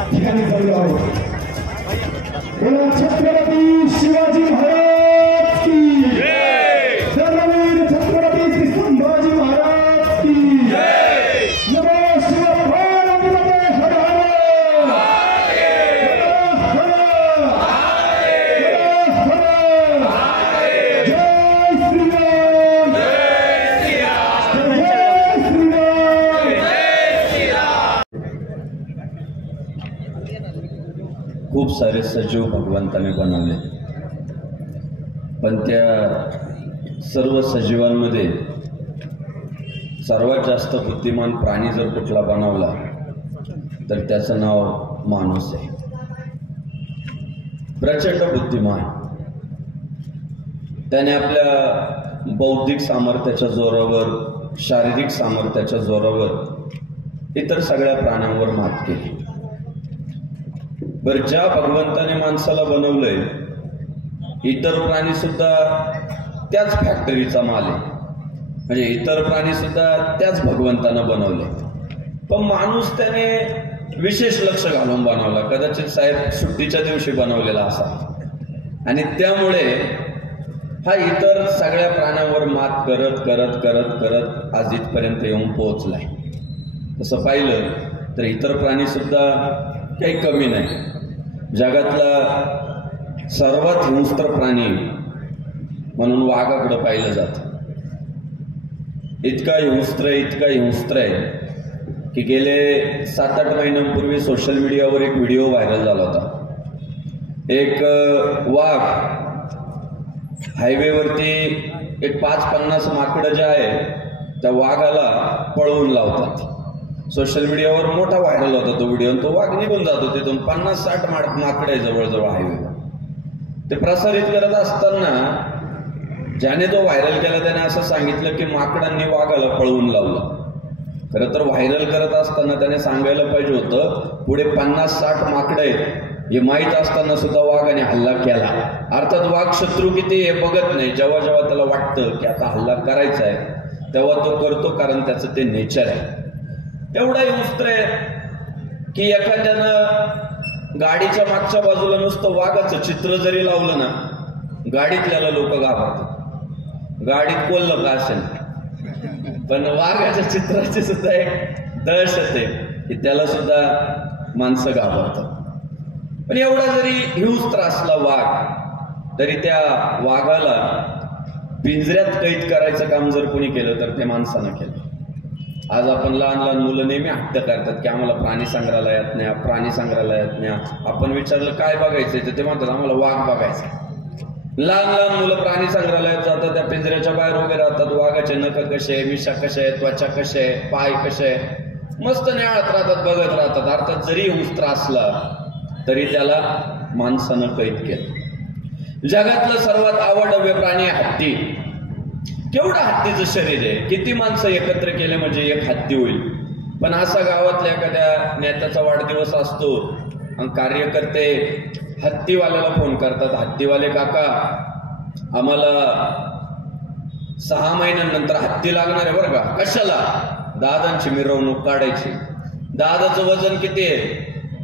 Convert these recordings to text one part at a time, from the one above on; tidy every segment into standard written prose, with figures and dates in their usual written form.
ठिकाणी चाललो आहोत। छत्रपती शिवाजी महाराज की जय, सर्ववीर छत्रपती श्री संभाजी महाराज की जय। नमो शिवाय नमो हर खूप सारे सजीव भगवंताने बनवले, पण त्या सर्व सजीवांमध्ये सर्वात जास्त बुद्धिमान प्राणी जर कुठला बनवला तर त्याचं नाव माणूस आहे। प्रचंड बुद्धिमान, त्याने आपल्या बौद्धिक सामर्थ्याच्या जोरावर, शारीरिक सामर्थ्याच्या जोरावर इतर सगळ्या प्राण्यांवर मात केली। बरं, ज्या भगवंताने माणसाला बनवलंय, इतर प्राणी सुद्धा त्याच फॅक्टरीचा माल आहे, म्हणजे इतर प्राणी सुद्धा त्याच भगवंतानं बनवले, पण माणूस त्याने विशेष लक्ष घालून बनवला, कदाचित साहेब सुट्टीच्या दिवशी बनवलेला असा, आणि त्यामुळे हा इतर सगळ्या प्राण्यांवर मात करत करत करत करत आज इथपर्यंत येऊन पोहोचलाय। तसं पाहिलं तर इतर प्राणी सुद्धा काही कमी नाही। जगातला सर्वात हिंस्त्र प्राणी म्हणून वाघाकडे पाहिलं जातं। इतका हिंस्त्र आहे की गेले 7-8 महिन्यांपूर्वी सोशल मीडियावर एक व्हिडिओ व्हायरल झाला होता। एक वाघ हायवेवरती एक 5-50 माकडं जे आहे त्या वाघाला पळवून लावतात। सोशल मीडियावर मोठा व्हायरल होता तो व्हिडिओ, तो वाघ निघून जातो तिथून। 50-60 माकडे जवळजवळ हायवेवर ते प्रसारित करत असताना ज्याने तो व्हायरल केला त्याने असं सांगितलं की माकडांनी वाघाला पळवून लावलं। खरं तर व्हायरल करत असताना त्याने सांगायला पाहिजे होतं पुढे 50-60 माकडे हे माहीत असताना सुद्धा वाघाने हल्ला केला। अर्थात वाघ शत्रू किती हे बघत नाही, जेव्हा जेव्हा त्याला वाटतं की आता हल्ला करायचा आहे तेव्हा तो करतो, कारण त्याचं ते नेचर आहे। एवढा हिंस्त्र आहे की एखाद्यानं गाडीच्या मागच्या बाजूला नुसतं वाघाचं चित्र जरी लावलं ना, गाडीतल्याला लोक घाबरतात। गाडीत कोल्लं का असेल, पण वाघाच्या चित्राची सुद्धा एक दहशत आहे की त्याला सुद्धा माणसं घाबरतात। पण एवढा जरी हिंस्त्र असला वाघ, तरी त्या वाघाला पिंजऱ्यात कैद करायचं काम जर कोणी केलं तर ते माणसानं केलं। आज आपण लहान मुलं नेहमी हट्ट करतात की आम्हाला प्राणी संग्रहालयात न्या, प्राणी संग्रहालयात न्या। आपण विचारलं काय बघायचंय तर ते म्हणतात आम्हाला वाघ बघायचा। लहान मुलं प्राणी संग्रहालयात जातात, त्या पिंजऱ्याच्या बाहेर उभे राहतात। वाघाचे नख कसे आहे, मिशा कशा आहे, त्वचा कशा आहे, पाय कसे आहे, मस्त निहाळत राहतात, बघत राहतात। अर्थात जरी हिंस्त्र असला तरी त्याला माणसानं कैद केलं। जगातलं सर्वात आवडवे प्राणी हत्ती। केवढं हत्तीचं शरीर आहे, किती माणसं एकत्र केले म्हणजे एक हत्ती होईल। पण असा गावातल्या एखाद्या नेत्याचा वाढदिवस असतो आणि कार्यकर्ते हत्तीवाल्याला फोन करतात, हत्तीवाले काका आम्हाला 6 महिन्यांनंतर हत्ती लागणार आहे बरं का। कशाला? दादांची मिरवणूक काढायची। दादाचं वजन किती आहे?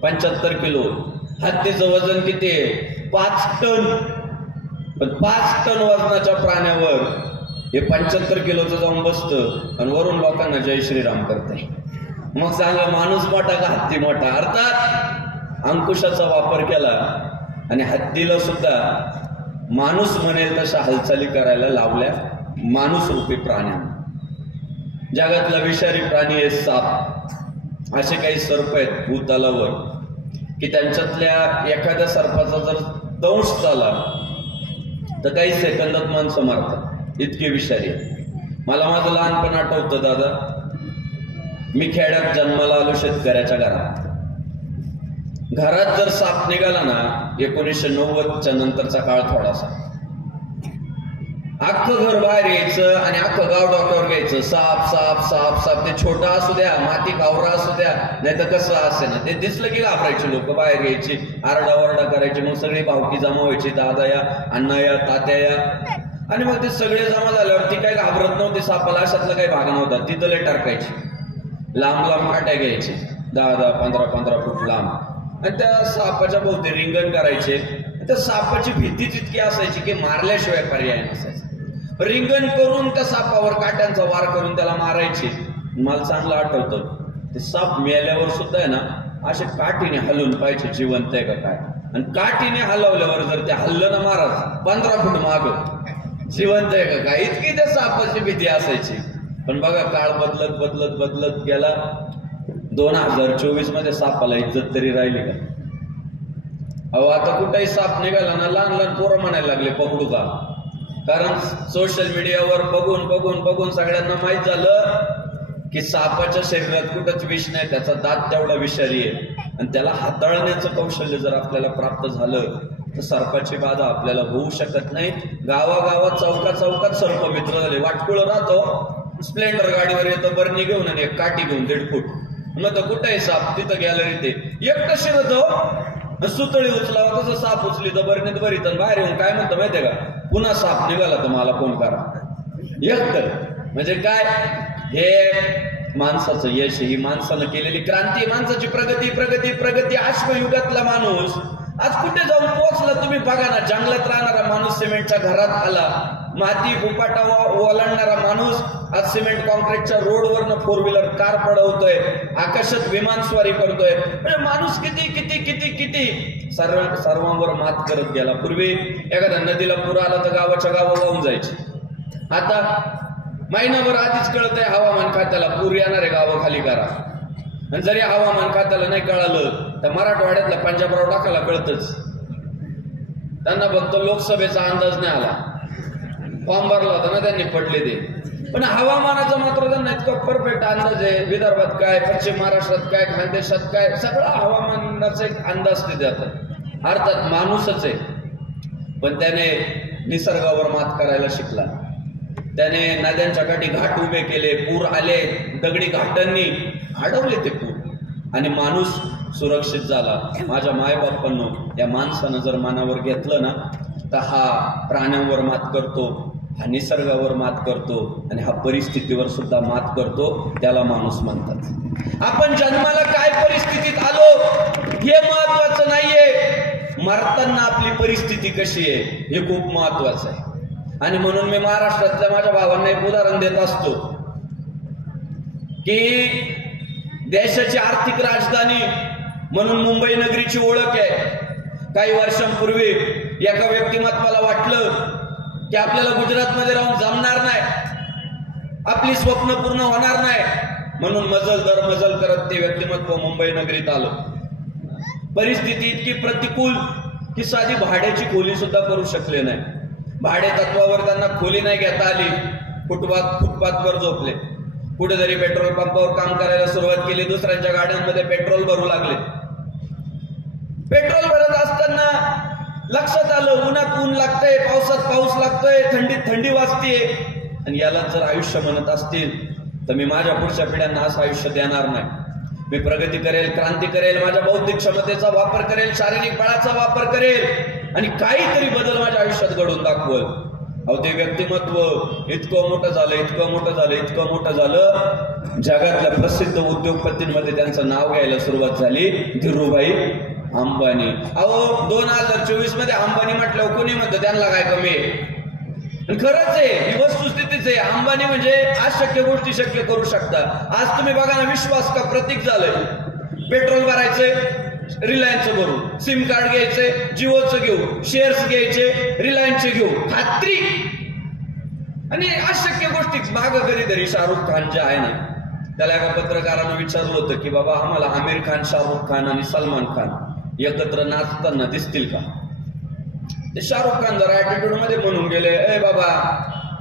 75 किलो। हत्तीचं वजन किती आहे? 5 टन। पण 5 टन वजनाच्या प्राण्यावर हे 75 किलोचं जाऊन बसतं आणि वरून लोकांना जय श्रीराम करते। मग सांगा माणूस मोठा का हत्ती मोठा? अर्थात अंकुशाचा वापर केला आणि हत्तीला सुद्धा माणूस म्हणेल तशा हालचाली करायला लावल्या माणूस रूपी प्राण्याने। जगातला विषारी प्राणी आहे साप। असे काही सर्प आहेत भूतलावर की त्यांच्यातल्या एखाद्या सर्पाचा जर दंश झाला तर काही सेकंदात माणसं मारतात, इतकी विषारी आहे। मला माझं लहानपण आठवतं दादा, मी खेड्यात जन्माला आलो शेतकऱ्याच्या घरात जर साप निघाला ना, 1990च्या नंतरचा काळ थोडासा, अख्खं घर बाहेर यायचं आणि अख्खं गाव डोक्यावर घ्यायचं, साप साप साप साप। ते छोटा असू द्या, माती कावरा असू द्या, नाही तर कसं असे ना, ते दिसलं की घाबरायचे लोक, बाहेर यायची, आरडाओरडा करायची। मग सगळी भावकी जमा व्हायची, दादा या, अण्णा या, तात्या या, आणि मग ते सगळे जमा झाल्यावर ती काही घाबरत नव्हती सापाला, अशातला काही भाग नव्हता। तिथं लय टाकायची, लांब लांब काट्या घ्यायची, 10-10, 15-15 फूट लांब, आणि त्या सापाच्या भोवती रिंगण करायचे. त्या सापाची भीतीच इतकी असायची की मारल्याशिवाय पर्याय नसायचा. रिंगण करून त्या सापावर काट्यांचा वार करून त्याला मारायचे. मला चांगलं आठवतं ते साप मेल्यावर सुद्धा आहे ना असे काठीने हलवून पाहिजे जिवंत आहे का काय, आणि काठीने हलवल्यावर जर ते हल्लं ना महाराज 15 फूट माग जिवंत आहे का काय, इतकी त्या सापाची भीती असायची. पण बघा काळ बदलत बदलत बदलत गेला. 2024 मध्ये सापाला इज्जत तरी राहिली का? अहो आता कुठेही साप निघाला ना लहान लहान पोरं म्हणायला लागले पकडू का. कारण सोशल मीडियावर बघून बघून बघून सगळ्यांना माहित झालं की सापाच्या शरीरात कुठंच विष नाही, त्याचा दात तेवढा विषारी आहे. आणि त्याला हाताळण्याचं कौशल्य जर आपल्याला प्राप्त झालं तर सर्पाची बाधा आपल्याला होऊ शकत नाही. गावागावात चौकात चौकात सर्प मित्र झाले. वाटकुळ राहतो, स्प्लेंडर गाडीवर येतं बरणी घेऊन आणि एक काठी घेऊन 1.5 फूट. मग कुठेही साप तिथं गॅलरी ते एकटं शिरतो, सुतळी उचलावं तसं साप उचली तर बरणीत भरीत बाहेर येऊन काय म्हणतं माहितीये का, पुन्हा साप निघाला तर मला फोन करा. एकटं म्हणजे काय, हे माणसाचं यश, ही माणसानं केलेली क्रांती, माणसाची प्रगती प्रगती प्रगती. अश्वयुगातला माणूस आज कुठे जाऊन पोहोचला तुम्ही बघा ना. जंगलात राहणारा माणूस सिमेंटच्या घरात आला, माती फुपाटा ओलांडणारा माणूस आज सिमेंट कॉन्क्रीटच्या रोडवरनं 4 व्हीलर कार पडवतोय, आकाशात विमान स्वारी करतोय. म्हणजे माणूस किती किती किती किती सर्वांवर मात करत गेला. पूर्वी एखाद्या नदीला पूर आला तर गावाच्या गावा वाहून जायचे. आता महिनाभर आधीच कळतंय हवामान खात्याला पूर येणारे गावं खाली करा. आणि जरी हवामान खात्याला नाही कळालं तर मराठवाड्यातल्या पंजाबराव टाकायला कळतच. त्यांना फक्त लोकसभेचा अंदाज नाही आला, फॉर्म भरला होता ना त्यांनी, पडले ते. पण हवामानाचा मात्र त्यांना इतका परफेक्ट अंदाज आहे. विदर्भात काय, पश्चिम महाराष्ट्रात काय, खानदेशात काय, सगळा हवामानाचा एक अंदाज ते देतात. अर्थात माणूसच आहे, पण त्याने निसर्गावर मात करायला शिकला. त्याने नद्यांच्या काठी घाट उभे केले, पूर आले, दगडी घाटांनी अडवले ते पूर, आणि माणूस सुरक्षित झाला. माझ्या मायबापांनो, या माणसानं जर मनावर घेतलं ना तर हा प्राण्यांवर मात करतो, हा निसर्गावर मात करतो, आणि हा परिस्थितीवर सुद्धा मात करतो. त्याला माणूस म्हणतात. आपण जन्माला काय परिस्थितीत आलो हे महत्वाचं नाहीये, मरताना आपली परिस्थिती कशी आहे हे खूप महत्वाचं आहे. आणि म्हणून मी महाराष्ट्रातल्या माझ्या भावांना एक उदाहरण देत असतो की देशाची आर्थिक राजधानी म्हणून मुंबई नगरीची ओळख आहे. काही वर्षांपूर्वी एका व्यक्तिमत्वाला वाटलं की आपल्याला गुजरातमध्ये राहून जमणार नाही, आपली स्वप्न पूर्ण होणार नाही, म्हणून मजल दर मजल करत ते व्यक्तिमत्व मुंबई नगरीत आलं. परिस्थिती इतकी प्रतिकूल की साधी भाड्याची खोली सुद्धा करू शकले नाही. भाडे तत्वावर त्यांना खोली नाही घेता आली, फुटपाथवर झोपले. कुठेतरी पेट्रोल पंपावर काम करायला सुरुवात केली, दुसऱ्यांच्या गाड्यांमध्ये पेट्रोल भरू लागले. पेट्रोल भरत असताना लक्षात आलं उन्हात ऊन लागतंय, पावसात पाऊस लागतोय, थंडीत थंडी वाजतेय, आणि याला जर आयुष्य म्हणत असतील तर मी माझ्या पुढच्या पिढ्यांना असं आयुष्य देणार नाही. मी प्रगती करेल, क्रांती करेल, माझ्या बौद्धिक क्षमतेचा वापर करेल, शारीरिक बळाचा वापर करेल, आणि काहीतरी बदल माझ्या आयुष्यात घडवून दाखवल. अहो ते व्यक्तिमत्व इतकं मोठं झालं, इतकं मोठं झालं, इतकं मोठं झालं, जगातल्या प्रसिद्ध उद्योगपतींमध्ये त्यांचं नाव घ्यायला सुरुवात झाली. धीरूभाई अंबानी. अहो 2024 मध्ये अंबानी म्हटल्यावर कोणी म्हणतं त्यांना काय कमी आहे? खरंच आहे, ही वस्तुस्थितीच आहे. अंबानी म्हणजे अशक्य गोष्टी शक्य करू शकता. आज तुम्ही बघा ना, विश्वास का प्रतीक झालंय. पेट्रोल भरायचंय, रिलायन्सचं भरू, सिम कार्ड घ्यायचंय, जिओचं घेऊ, शेअर्स घ्यायचे, रिलायन्सचे घेऊ, खात्री. आणि अशक्य गोष्टी माग कधीतरी शाहरुख खान जे आहे ना, त्याला एका पत्रकारानं विचारलं होतं की बाबा आम्हाला आमिर खान, शाहरुख खान आणि सलमान खान एकत्र नाचताना दिसतील का? ते शाहरुख खान जरा ऍटिट्यूड मध्ये म्हणून गेले, ए बाबा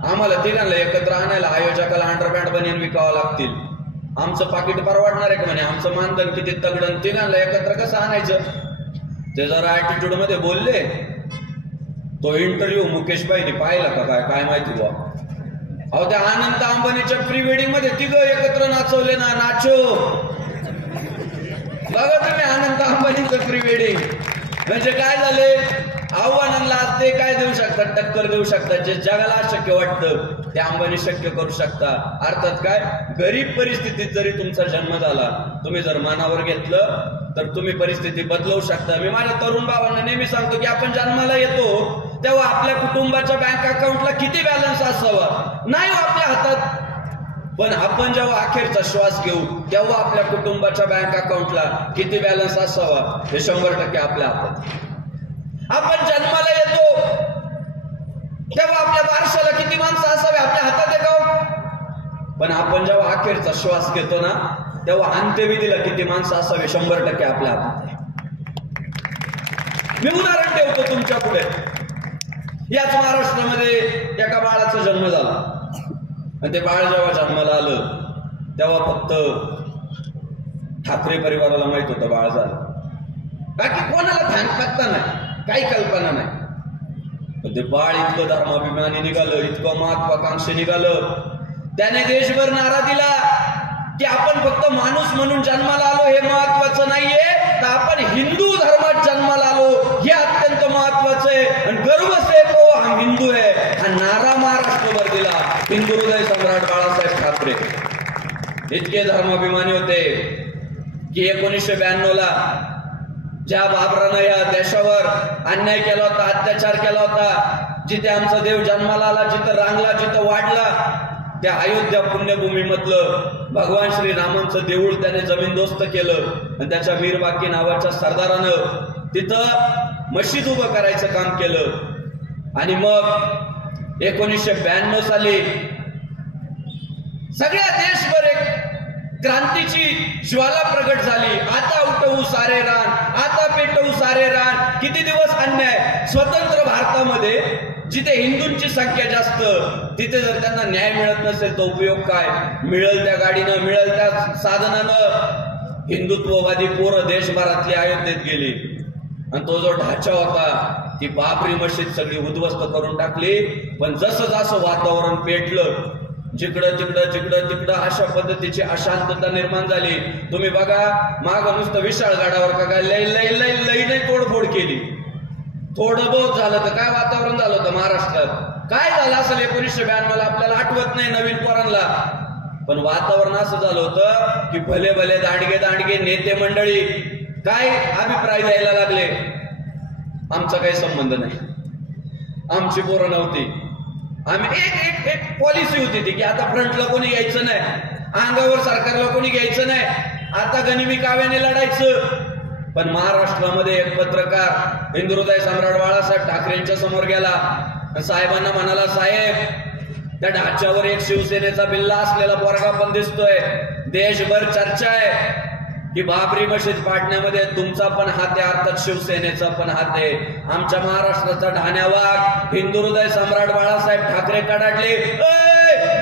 आम्हाला तिघांना एकत्र आणायला आयोजकाला अंडरपॅन्ट बनियन विकावं लागतील, आमचं पाकिट परवडणार आहे का म्हणे, आमचं मानधन किती तगडन, तिघांना एकत्र कसं आणायचं? ते जरा ऍटिट्यूड मध्ये बोलले. तो इंटरव्ह्यू मुकेश भाईने पाहिला का काय माहिती बुवा. अहो त्या अनंत अंबानीच्या प्री वेडिंग मध्ये तिघं एकत्र नाचवले ना, नाचो. बघा तुम्ही अनंत अंबानीचं प्री वेडिंग. म्हणजे काय झाले, आव्हानांना ते काय देऊ शकतात, टक्कर देऊ शकतात. जे जगाला शक्य वाटतं ते अंबानी शक्य करू शकता. अर्थात काय, गरीब परिस्थितीत जरी तुमचा जन्म झाला, तुम्ही जर मनावर घेतलं तर तुम्ही परिस्थिती बदलवू शकता. मी माझ्या तरुण भावांना नेहमी सांगतो की आपण जन्माला येतो तेव्हा आपल्या कुटुंबाच्या बँक अकाउंटला किती बॅलन्स असावा नाही आपल्या हातात, पण आपण जेव्हा अखेरचा श्वास घेऊ तेव्हा आपल्या कुटुंबाच्या बँक अकाउंटला किती बॅलन्स असावा हे 100% आपल्या हातात. आपण जन्माला येतो तेव्हा आपल्या वारशाला किती माणसं असावे आपल्या हातात आहे का, पण आपण जेव्हा अखेरचा श्वास घेतो ना तेव्हा अंत्यविधीला किती माणसं असावे 100% आपल्या हातात आहे. मी उदाहरण ठेवतो तुमच्या पुढे. याच महाराष्ट्रामध्ये एका बाळाचा जन्म झाला आणि ते बाळ जेव्हा जन्माला आलं तेव्हा फक्त ठाकरे परिवाराला माहित होतं बाळ झालं, बाकी कोणाला पत्ता नाही, काही कल्पना नाही. पण ते बाळ इतकं धर्माभिमानी निघालं, इतकं महत्वाकांक्षी निघालं, त्याने देशभर नारा दिला की आपण फक्त माणूस म्हणून जन्माला आलो हे महत्वाचं नाहीये, तर आपण हिंदू धर्मात जन्माला आलो हे अत्यंत महत्वाचं आहे. आणि गर्व से को हम हिंदू आहे हा नारा महाराष्ट्रभर दिला हिंदू हृदय सम्राट बाळासाहेब ठाकरे. इतके धर्माभिमानी होते की 1992 ला ज्या बाबरानं या देशावर अन्याय केला होता, अत्याचार केला होता, जिथे आमचा देव जन्माला आला, जिथं रांगला, जिथं वाढला, त्या अयोध्या पुण्यभूमी मधलं भगवान श्रीरामांचं देऊळ त्याने जमीनदोस्त केलं आणि त्याच्या मीरबाकी नावाच्या सरदारानं तिथं मशीद उभं करायचं काम केलं. आणि मग 1992 साली सगळ्या देशभर एक क्रांतीची ज्वाला प्रगट झाली. आता उठवू सारे रान, आता पेटवू सारे रान. किती दिवस अन्याय. स्वतंत्र भारतामध्ये जिथे हिंदूंची संख्या जास्त तिथे जर त्यांना न्याय मिळत नसेल तर उपयोग काय. मिळेल त्या गाडीनं, मिळेल त्या साधनानं हिंदुत्ववादी पोरं देशभरातली अयोध्येत गेली आणि तो जो ढाचा होता ती बाबरी मशीद सगळी उद्ध्वस्त करून टाकली. पण जसं जसं वातावरण पेटलं जिकडं तिकडं अशा पद्धतीची अशांतता निर्माण झाली. तुम्ही बघा माग नुसतं विशाळ गाडावर का काय लई तोडफोड केली. थोडं बहुत झालं तर काय वातावरण झालं होतं महाराष्ट्रात, काय झालं असेल 1992 ला आपल्याला आठवत नाही नवीन पोरांना, पण वातावरण असं झालं होतं की भले भले दांडगे नेते मंडळी काय अभिप्राय द्यायला लागले. आमचा काही संबंध नाही, आमची पोरं नव्हती. आम्ही एक पॉलिसी होती ती की आता फ्रंटला कोणी घ्यायचं नाही, अंगावर सरकारला कोणी घ्यायचं नाही, आता गनिमी काव्याने लढायचं. पण महाराष्ट्रामध्ये एक पत्रकार हिंदू हृदय सम्राट बाळासाहेब ठाकरेंच्या समोर गेला, साहेबांना म्हणाला, साहेब त्या ढाच्यावर एक शिवसेनेचा बिल्ला असलेला पोरगा पण दिसतोय, देशभर चर्चा आहे की बाबरी मशीद पाडण्यामध्ये तुमचा पण हात आहे, अर्थात शिवसेनेचा पण हात आहे. आमच्या महाराष्ट्राचा ढाण्या वाघ हिंदू हृदय सम्राट बाळासाहेब ठाकरे कडाडले,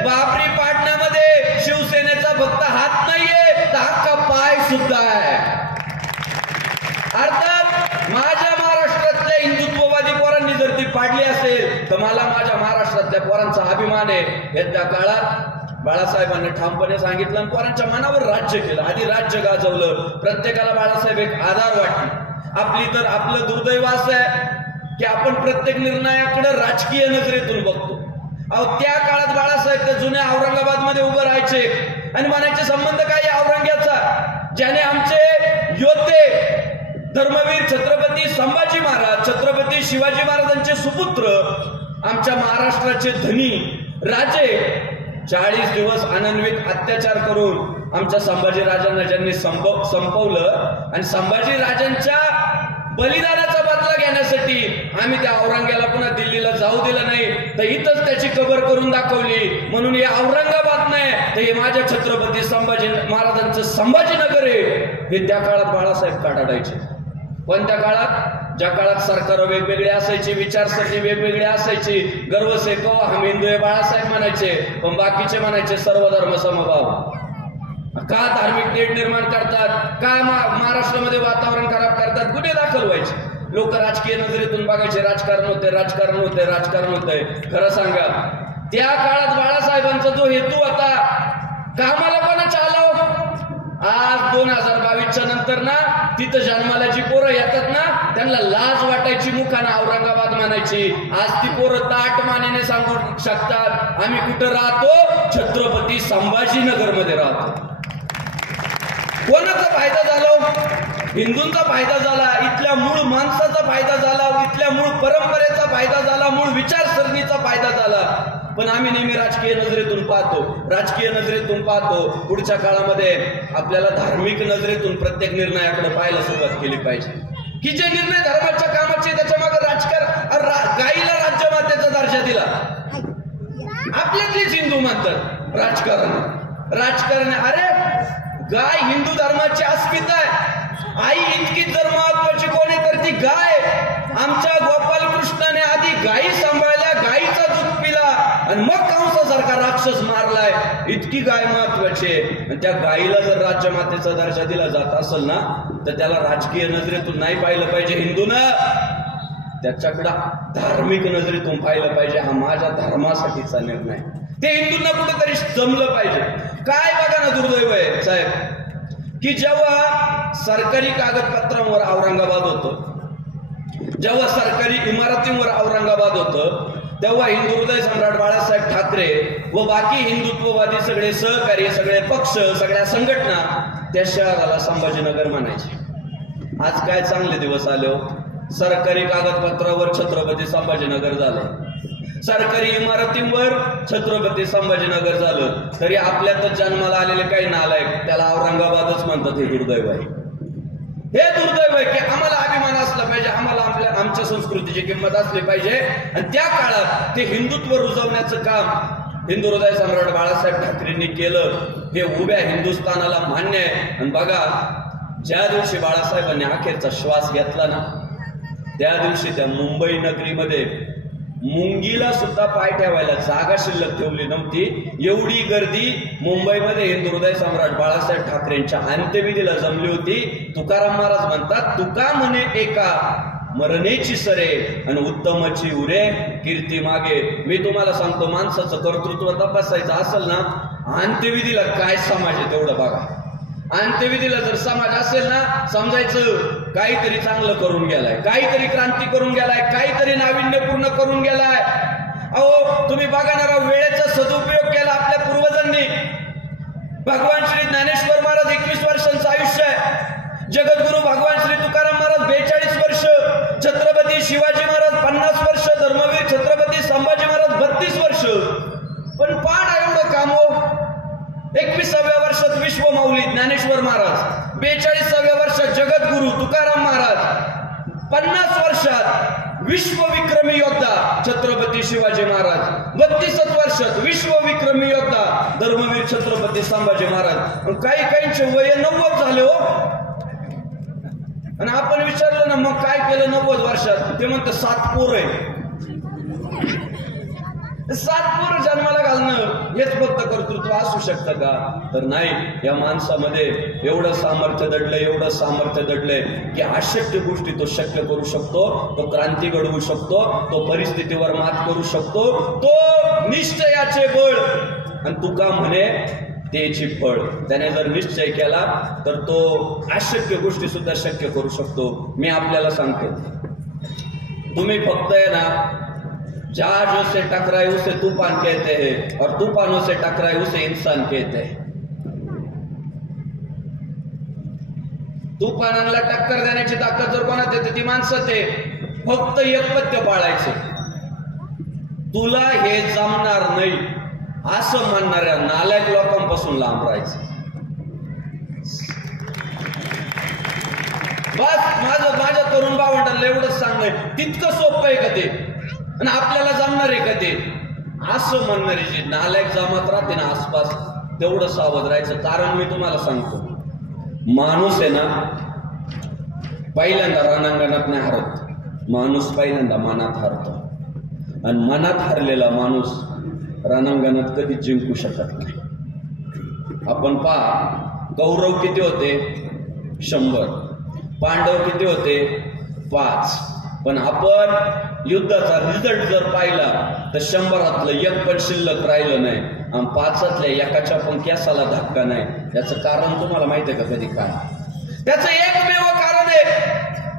बाबरी पाडण्यामध्ये शिवसेनेचा फक्त हात नाहीये तर हक्का पाय सुद्धा आहे. अर्थात माझ्या महाराष्ट्रातल्या हिंदुत्ववादी पोरांनी जर ती पाडली असेल तर मला माझ्या महाराष्ट्रातल्या पोरांचा अभिमान आहे. येत्या काळात बाळासाहेबांनी ठामपणे सांगितलं आणि पोरांच्या मनावर राज्य केलं. आधी राज्य गाजवलं, प्रत्येकाला बाळासाहेब एक आधार वाटली. आपलं दुर्दैव असं आहे की आपण प्रत्येक निर्णयाकडे राजकीय नजरेतून बघतो. अहो त्या काळात बाळासाहेब त्या जुन्या औरंगाबाद मध्ये उभं राहायचे आणि म्हणायचे संबंध काय औरंग्याचा, ज्याने आमचे योद्धे धर्मवीर छत्रपती संभाजी महाराज, छत्रपती शिवाजी महाराजांचे सुपुत्र, आमच्या महाराष्ट्राचे धनी राजे 40 दिवस अनन्वित अत्याचार करून आमच्या संभाजी राजांना ज्यांनी संपवलं आणि संभाजी राजांच्या बलिदानाचा बदला घेण्यासाठी आम्ही त्या औरंग्याला पुन्हा दिल्लीला जाऊ दिलं नाही तर इथंच त्याची कबर करून दाखवली. म्हणून हे औरंगाबाद नाही तर हे माझ्या छत्रपती संभाजी महाराजांचं संभाजीनगर आहे. हे त्या काळात बाळासाहेब काढायचे. पण त्या काळात, ज्या काळात सरकार वेगवेगळे असायची, विचारसरणी वेगवेगळी असायची, गर्व से को हम हिंदू आहे बाळासाहेब म्हणायचे, पण बाकीचे म्हणायचे सर्व धर्म समभाव. का धार्मिक तेढ निर्माण करतात, का महाराष्ट्रामध्ये वातावरण खराब करतात, गुन्हे दाखल व्हायचे. लोक राजकीय नजरेतून बघायचे, राजकारण होते. खरं सांगा त्या काळात बाळासाहेबांचा जो हेतू होता कामाला कोणाच्या आलो, आज 2022च्या नंतर ना तिथं जन्माला जी पोरं येतात ना त्यांना लाज वाटायची, मुखानं औरंगाबाद म्हणायची. आज ती पोरं ताट मानेने सांगू शकतात आम्ही कुठं राहतो, छत्रपती संभाजीनगर मध्ये राहतो. कोणाचा फायदा झाला? हिंदूंचा फायदा झाला, इथल्या मूळ माणसाचा फायदा झाला, इथल्या मूळ परंपरेचा फायदा झाला, मूळ विचारसरणीचा फायदा झाला. पण आम्ही नेहमी राजकीय नजरेतून पाहतो. पुढच्या काळामध्ये आपल्याला धार्मिक नजरेतून प्रत्येक निर्णयाकडे पाहायला सुरुवात केली पाहिजे, की जे निर्णय धर्माच्या कामाचे त्याच्या मागे राजकारण, गाईला राज्यमातेचा दर्जा दिला. आपल्यातलीच हिंदू म्हणतात राजकारण. अरे गाय हिंदू धर्माची अस्मिता आहे. आई इतकी जर महत्वाची कोणी तर ती गाय. आमच्या गोपाल कृष्णाने आधी गायी सांभाळल्या, गायीचा दूध पिला आणि मग कंसासारखा राक्षस मारलाय. इतकी गाय महत्वाची आहे. आणि त्या गायीला जर राज्यमातेचा दर्जा दिला जात असेल ना, तर त्याला राजकीय नजरेतून नाही पाहिलं पाहिजे हिंदूनं, त्याच्याकडं धार्मिक नजरेतून पाहिलं पाहिजे. हा माझ्या धर्मासाठीचा निर्णय. ते हिंदूंना कुठेतरी जमलं पाहिजे. काय बघा ना, दुर्दैव आहे साहेब, की जेव्हा सरकारी कागदपत्रांवर औरंगाबाद होतं, जेव्हा सरकारी इमारतींवर औरंगाबाद होतं, तेव्हा हिंदू हृदय सम्राट बाळासाहेब ठाकरे व बाकी हिंदुत्ववादी सगळे सहकारी, सगळे पक्ष, सगळ्या संघटना त्या शहराला संभाजीनगर म्हणायचे. आज काय चांगले दिवस आले हो. सरकारी कागदपत्रावर छत्रपती संभाजीनगर झालं, सरकारी इमारतींवर छत्रपती संभाजीनगर झालं, तरी आपल्यातच जन्माला आलेले काही नालायक त्याला औरंगाबादच म्हणतात. हे दुर्दैव आहे की आम्हाला अभिमान असला पाहिजे, आम्हाला आमच्या संस्कृतीची किंमत असली पाहिजे. आणि त्या काळात ते हिंदुत्व रुजवण्याचं काम हिंदू हृदय सम्राट बाळासाहेब ठाकरेंनी केलं. हे उभ्या हिंदुस्थानाला मान्य आहे. आणि बघा, ज्या दिवशी बाळासाहेबांनी अखेरचा श्वास घेतला ना, त्या दिवशी त्या मुंबई नगरीमध्ये मुंगीला सुद्धा पाय ठेवायला जागा शिल्लक ठेवली नव्हती. एवढी गर्दी मुंबईमध्ये हिंदू हृदय सम्राट बाळासाहेब ठाकरेंच्या अंत्यविधीला जमली होती. तुकाराम महाराज म्हणतात, तुका म्हणे एका मरणेची सरे आणि उत्तमाची उरे कीर्ती मागे. मी तुम्हाला सांगतो, माणसाचं कर्तृत्व तपासायचं असेल ना, अंत्यविधीला काय समाज आहे तेवढं बघा. अंत्यविधीला जर समाज असेल ना, समजायचं काहीतरी चांगलं करून गेलाय, काहीतरी क्रांती करून गेलाय, काहीतरी नाविन्यपूर्ण करून गेलाय. अहो तुम्ही बघा ना, वेळेचा सदुपयोग केला आपल्या पूर्वजांनी. भगवान श्री ज्ञानेश्वर महाराज 21 वर्षांचं आयुष्य आहे. जगद्गुरु भगवान श्री तुकाराम महाराज 42 वर्ष, छत्रपती शिवाजी महाराज 50 वर्ष, धर्मवीर छत्रपती संभाजी महाराज 32 वर्ष. पण पाठ एवढं काम हो. 21व्या वर्षात विश्वमौली ज्ञानेश्वर महाराज, 42व्या वर्षात जगद्गुरु तुकाराम महाराज, 50 वर्षात विश्वविक्रमी योद्धा छत्रपती शिवाजी महाराज, 32 वर्षात विश्वविक्रमी योद्धा धर्मवीर छत्रपती संभाजी महाराज. काही काहींचे वय 90 झाले हो. आणि आपण विचारलं ना, मग काय केलं 90 वर्षात? ते म्हणतं 7 पोरं आहे. 7 पोरं जन्माला घालणं हेच फक्त कर्तृत्व असू शकतं का? तर नाही. या माणसामध्ये एवढं सामर्थ्य दडलंय की अशक्य गोष्टी तो शक्य करू शकतो, तो क्रांती घडवू शकतो, तो परिस्थितीवर मात करू शकतो, तो निश्चयाचे बळ. आणि तुका म्हणे त्याची फळ. त्याने जर निश्चय केला तर तो अशक्य गोष्टी सुद्धा शक्य करू शकतो. मी आपल्याला सांगतो, तुम्ही फक्त आहे ना, जहाजों से टकराए उसे तूफान कहते हैं और तूफानों से टकराए उसे इंसान कहते हैं. तूफानांना टक्कर देण्याची ताकद जर कोणात येते ती माणसात आहे. फक्त एक पथ्य पाळायचे, तुला हे जमणार नाही असं म्हणणाऱ्या नालायक लोकांपासून लांब राहायचं. बस माझ्या तरुण भावंडांना एवढंच सांगणं, तितकं सोपं आहे का ते? आणि आपल्याला जमणार आहे का ते? असं म्हणणारी जी नालायक जमात राहते ना आसपास, तेवढं सावध राहायचं. कारण मी तुम्हाला सांगतो, माणूस आहे ना पहिल्यांदा रणांगणात नाही हरत, माणूस पहिल्यांदा मनात हरतो. आणि मनात हरलेला माणूस रणांगणात कधी जिंकू शकत नाही. आपण पहा, कौरव किती होते? 100. पांडव किती होते? 5. पण आपण युद्धाचा रिझल्ट जर पाहिला तर 100तलं एक पण शिल्लक राहिलं नाही आणि 5तल्या एकाच्या पण केसाला धक्का नाही. याचं कारण तुम्हाला माहिती आहे का कधी काय? त्याचं एकमेव कारण आहे,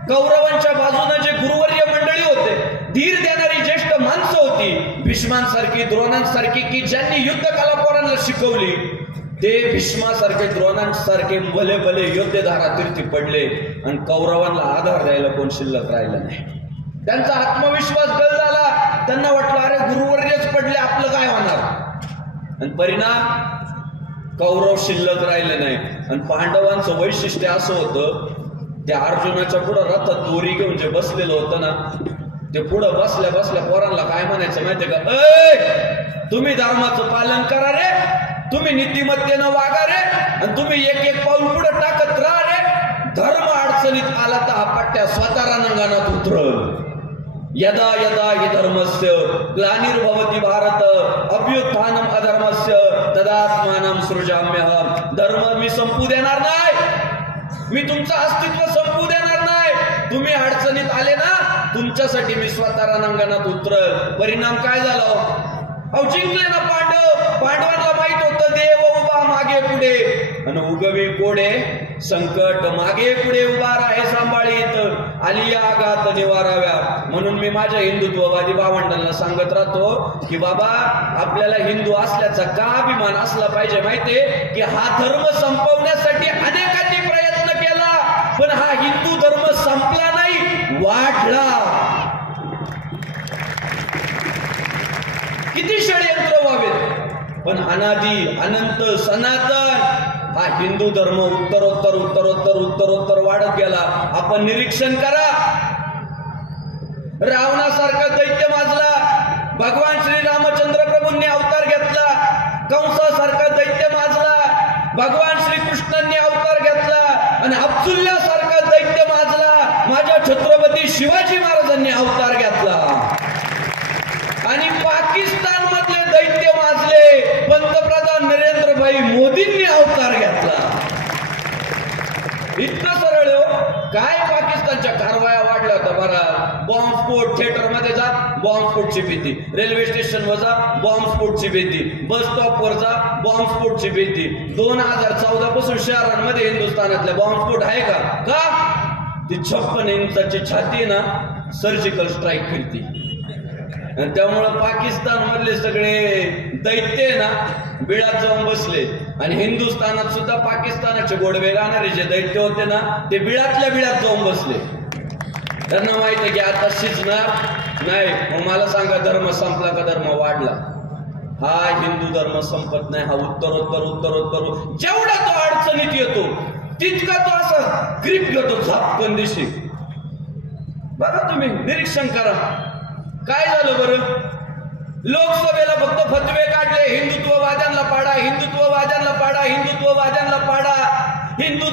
कौरवांच्या बाजूने जे गुरुवर्य मंडळी होते, धीर देणारी ज्येष्ठ माणसं होती, भीष्मांसारखी, द्रोणांसारखी, की ज्यांनी युद्धकला पोरांना शिकवली, ते भीष्मासारखे द्रोणांसारखे भले भले योद्धे धारातीर्थी पडले आणि कौरवांना आधार द्यायला कोण शिल्लक राहिलं नाही. त्यांचा आत्मविश्वास गल झाला. त्यांना वाटलं अरे गुरुवर्यच पडले, आपलं काय होणार. आणि परिणाम कौरव शिल्लक राहिले नाही. आणि पांडवांचं वैशिष्ट्य असं होतं, त्या अर्जुनाच्या पुढं रथात दोरी घेऊन जे बसलेलं होतं ना, ते पुढं बसल्या बसल्या पोरांना काय म्हणायचं माहितीये का, ऐ तुम्ही धर्माचं पालन करा रे, तुम्ही नीतिमत्तेनं वागा रे, आणि तुम्ही एक एक पाऊल पुढे टाकत राहा रे. धर्म अडचणीत आला तर हा पट्ट्या स्वतः रणांगणात उतरल. यदा यदा हि धर्मस्य ग्लानिर्भवति भारत अभ्युत्थानम अधर्मस्य तदात्मानं सृजाम्यहं. धर्म मी संपू देणार नाही, मी तुमचं अस्तित्व संपू देणार नाही. तुम्ही अडचणीत आले ना, तुमच्यासाठी मी स्वतः रणांगणात उतरल. परिणाम काय झाला, अहो जिंकले ना पांडवांना माहित होतं देव उभा मागे पुढे, आणि उगवी कोडे संकट मागे पुढे उभा राहे सांभाळीत, आलिया आघात निवाराव्या. म्हणून मी माझ्या हिंदुत्ववादी भावंडांना सांगत राहतो की बाबा, आपल्याला हिंदू असल्याचा का अभिमान असला पाहिजे माहितीये, की हा धर्म संपवण्यासाठी अनेकांनी प्रयत्न केला, पण हा हिंदू धर्म संपला नाही, वाढला. किती षडयंत्र व्हावेत, पण अनादी अनंत सनातन हा हिंदू धर्म उत्तरोत्तर उत्तरोत्तर उत्तरोत्तर वाढत गेला. आपण निरीक्षण करा, रावणासारखा दैत्य माजला, भगवान श्री रामचंद्र प्रभूंनी अवतार घेतला. कंसासारखा दैत्य माजला, भगवान श्रीकृष्णांनी अवतार घेतला. आणि अब्दुल्लासारखा दैत्य माजला, माझ्या छत्रपती शिवाजी महाराजांनी अवतार घेतला. आणि पाकिस्तान मधले दैत्य माजले, पंतप्रधान नरेंद्र भाई मोदींनी अवतार घेतला. इतकं सरळ हो. काय पाकिस्तानच्या कारवाया वाढल्या होत्या बरं. बॉम्बस्फोट, थिएटर मध्ये जा बॉम्बस्फोटची भीती, रेल्वे स्टेशनवर जा बॉम्बस्फोटची भीती, बस स्टॉपवर जा बॉम्बस्फोटची भीती. 2014 पासून शहरांमध्ये हिंदुस्थानातल्या बॉम्बस्फोट आहे का? ती 56 इंचाची छाती ना सर्जिकल स्ट्राईक करते. आणि त्यामुळं पाकिस्तान मधले सगळे दैत्य ना बिळात जाऊन बसले. आणि हिंदुस्थानात सुद्धा पाकिस्तानाचे गोडवे गाणारे जे दैत्य होते ना, ते बिळातल्या बिळात जाऊन बसले. त्यांना माहित आहे की आता शिजणार नाही. मग मला सांगा, धर्म संपला का धर्म वाढला? हा हिंदू धर्म संपत नाही, हा उत्तरोत्तर उत्तरोत्तर जेवढा तो अडचणीत येतो तितका तो असा ग्रीप घेतो झापकन दिशी. बघा तुम्ही निरीक्षण करा काय झालं बरं. लोकसभेला फक्त फतवे काढले, हिंदुत्ववाद्यांना पाडा, हिंदुत्ववाद्यांना पाडा, हिंदुत्ववाद्यांना पाडा, हिंदू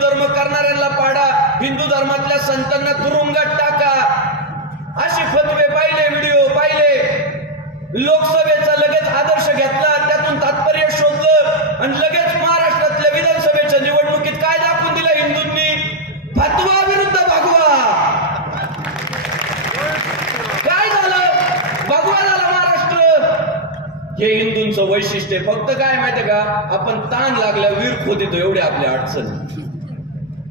धर्म करणाऱ्यांना पाडा, हिंदू धर्मातल्या संतांना तुरुंगात टाका, असे फतवे पाहिले, व्हिडिओ पाहिले. लोकसभेचा लगेच आदर्श घेतला, त्यातून तात्पर्य शोधलं, आणि लगेच महाराष्ट्रातल्या विधानसभेच्या निवडणुकीत काय दाखवून दिलं हिंदूंनी? फतवा विरुद्ध भगवा. काय झालं? भगवा झाला महाराष्ट्र. हे हिंदूंचं वैशिष्ट्य. फक्त काय माहितीये का, आपण ताण लागल्या वीर खोदितो एवढे आपल्या अडचणी,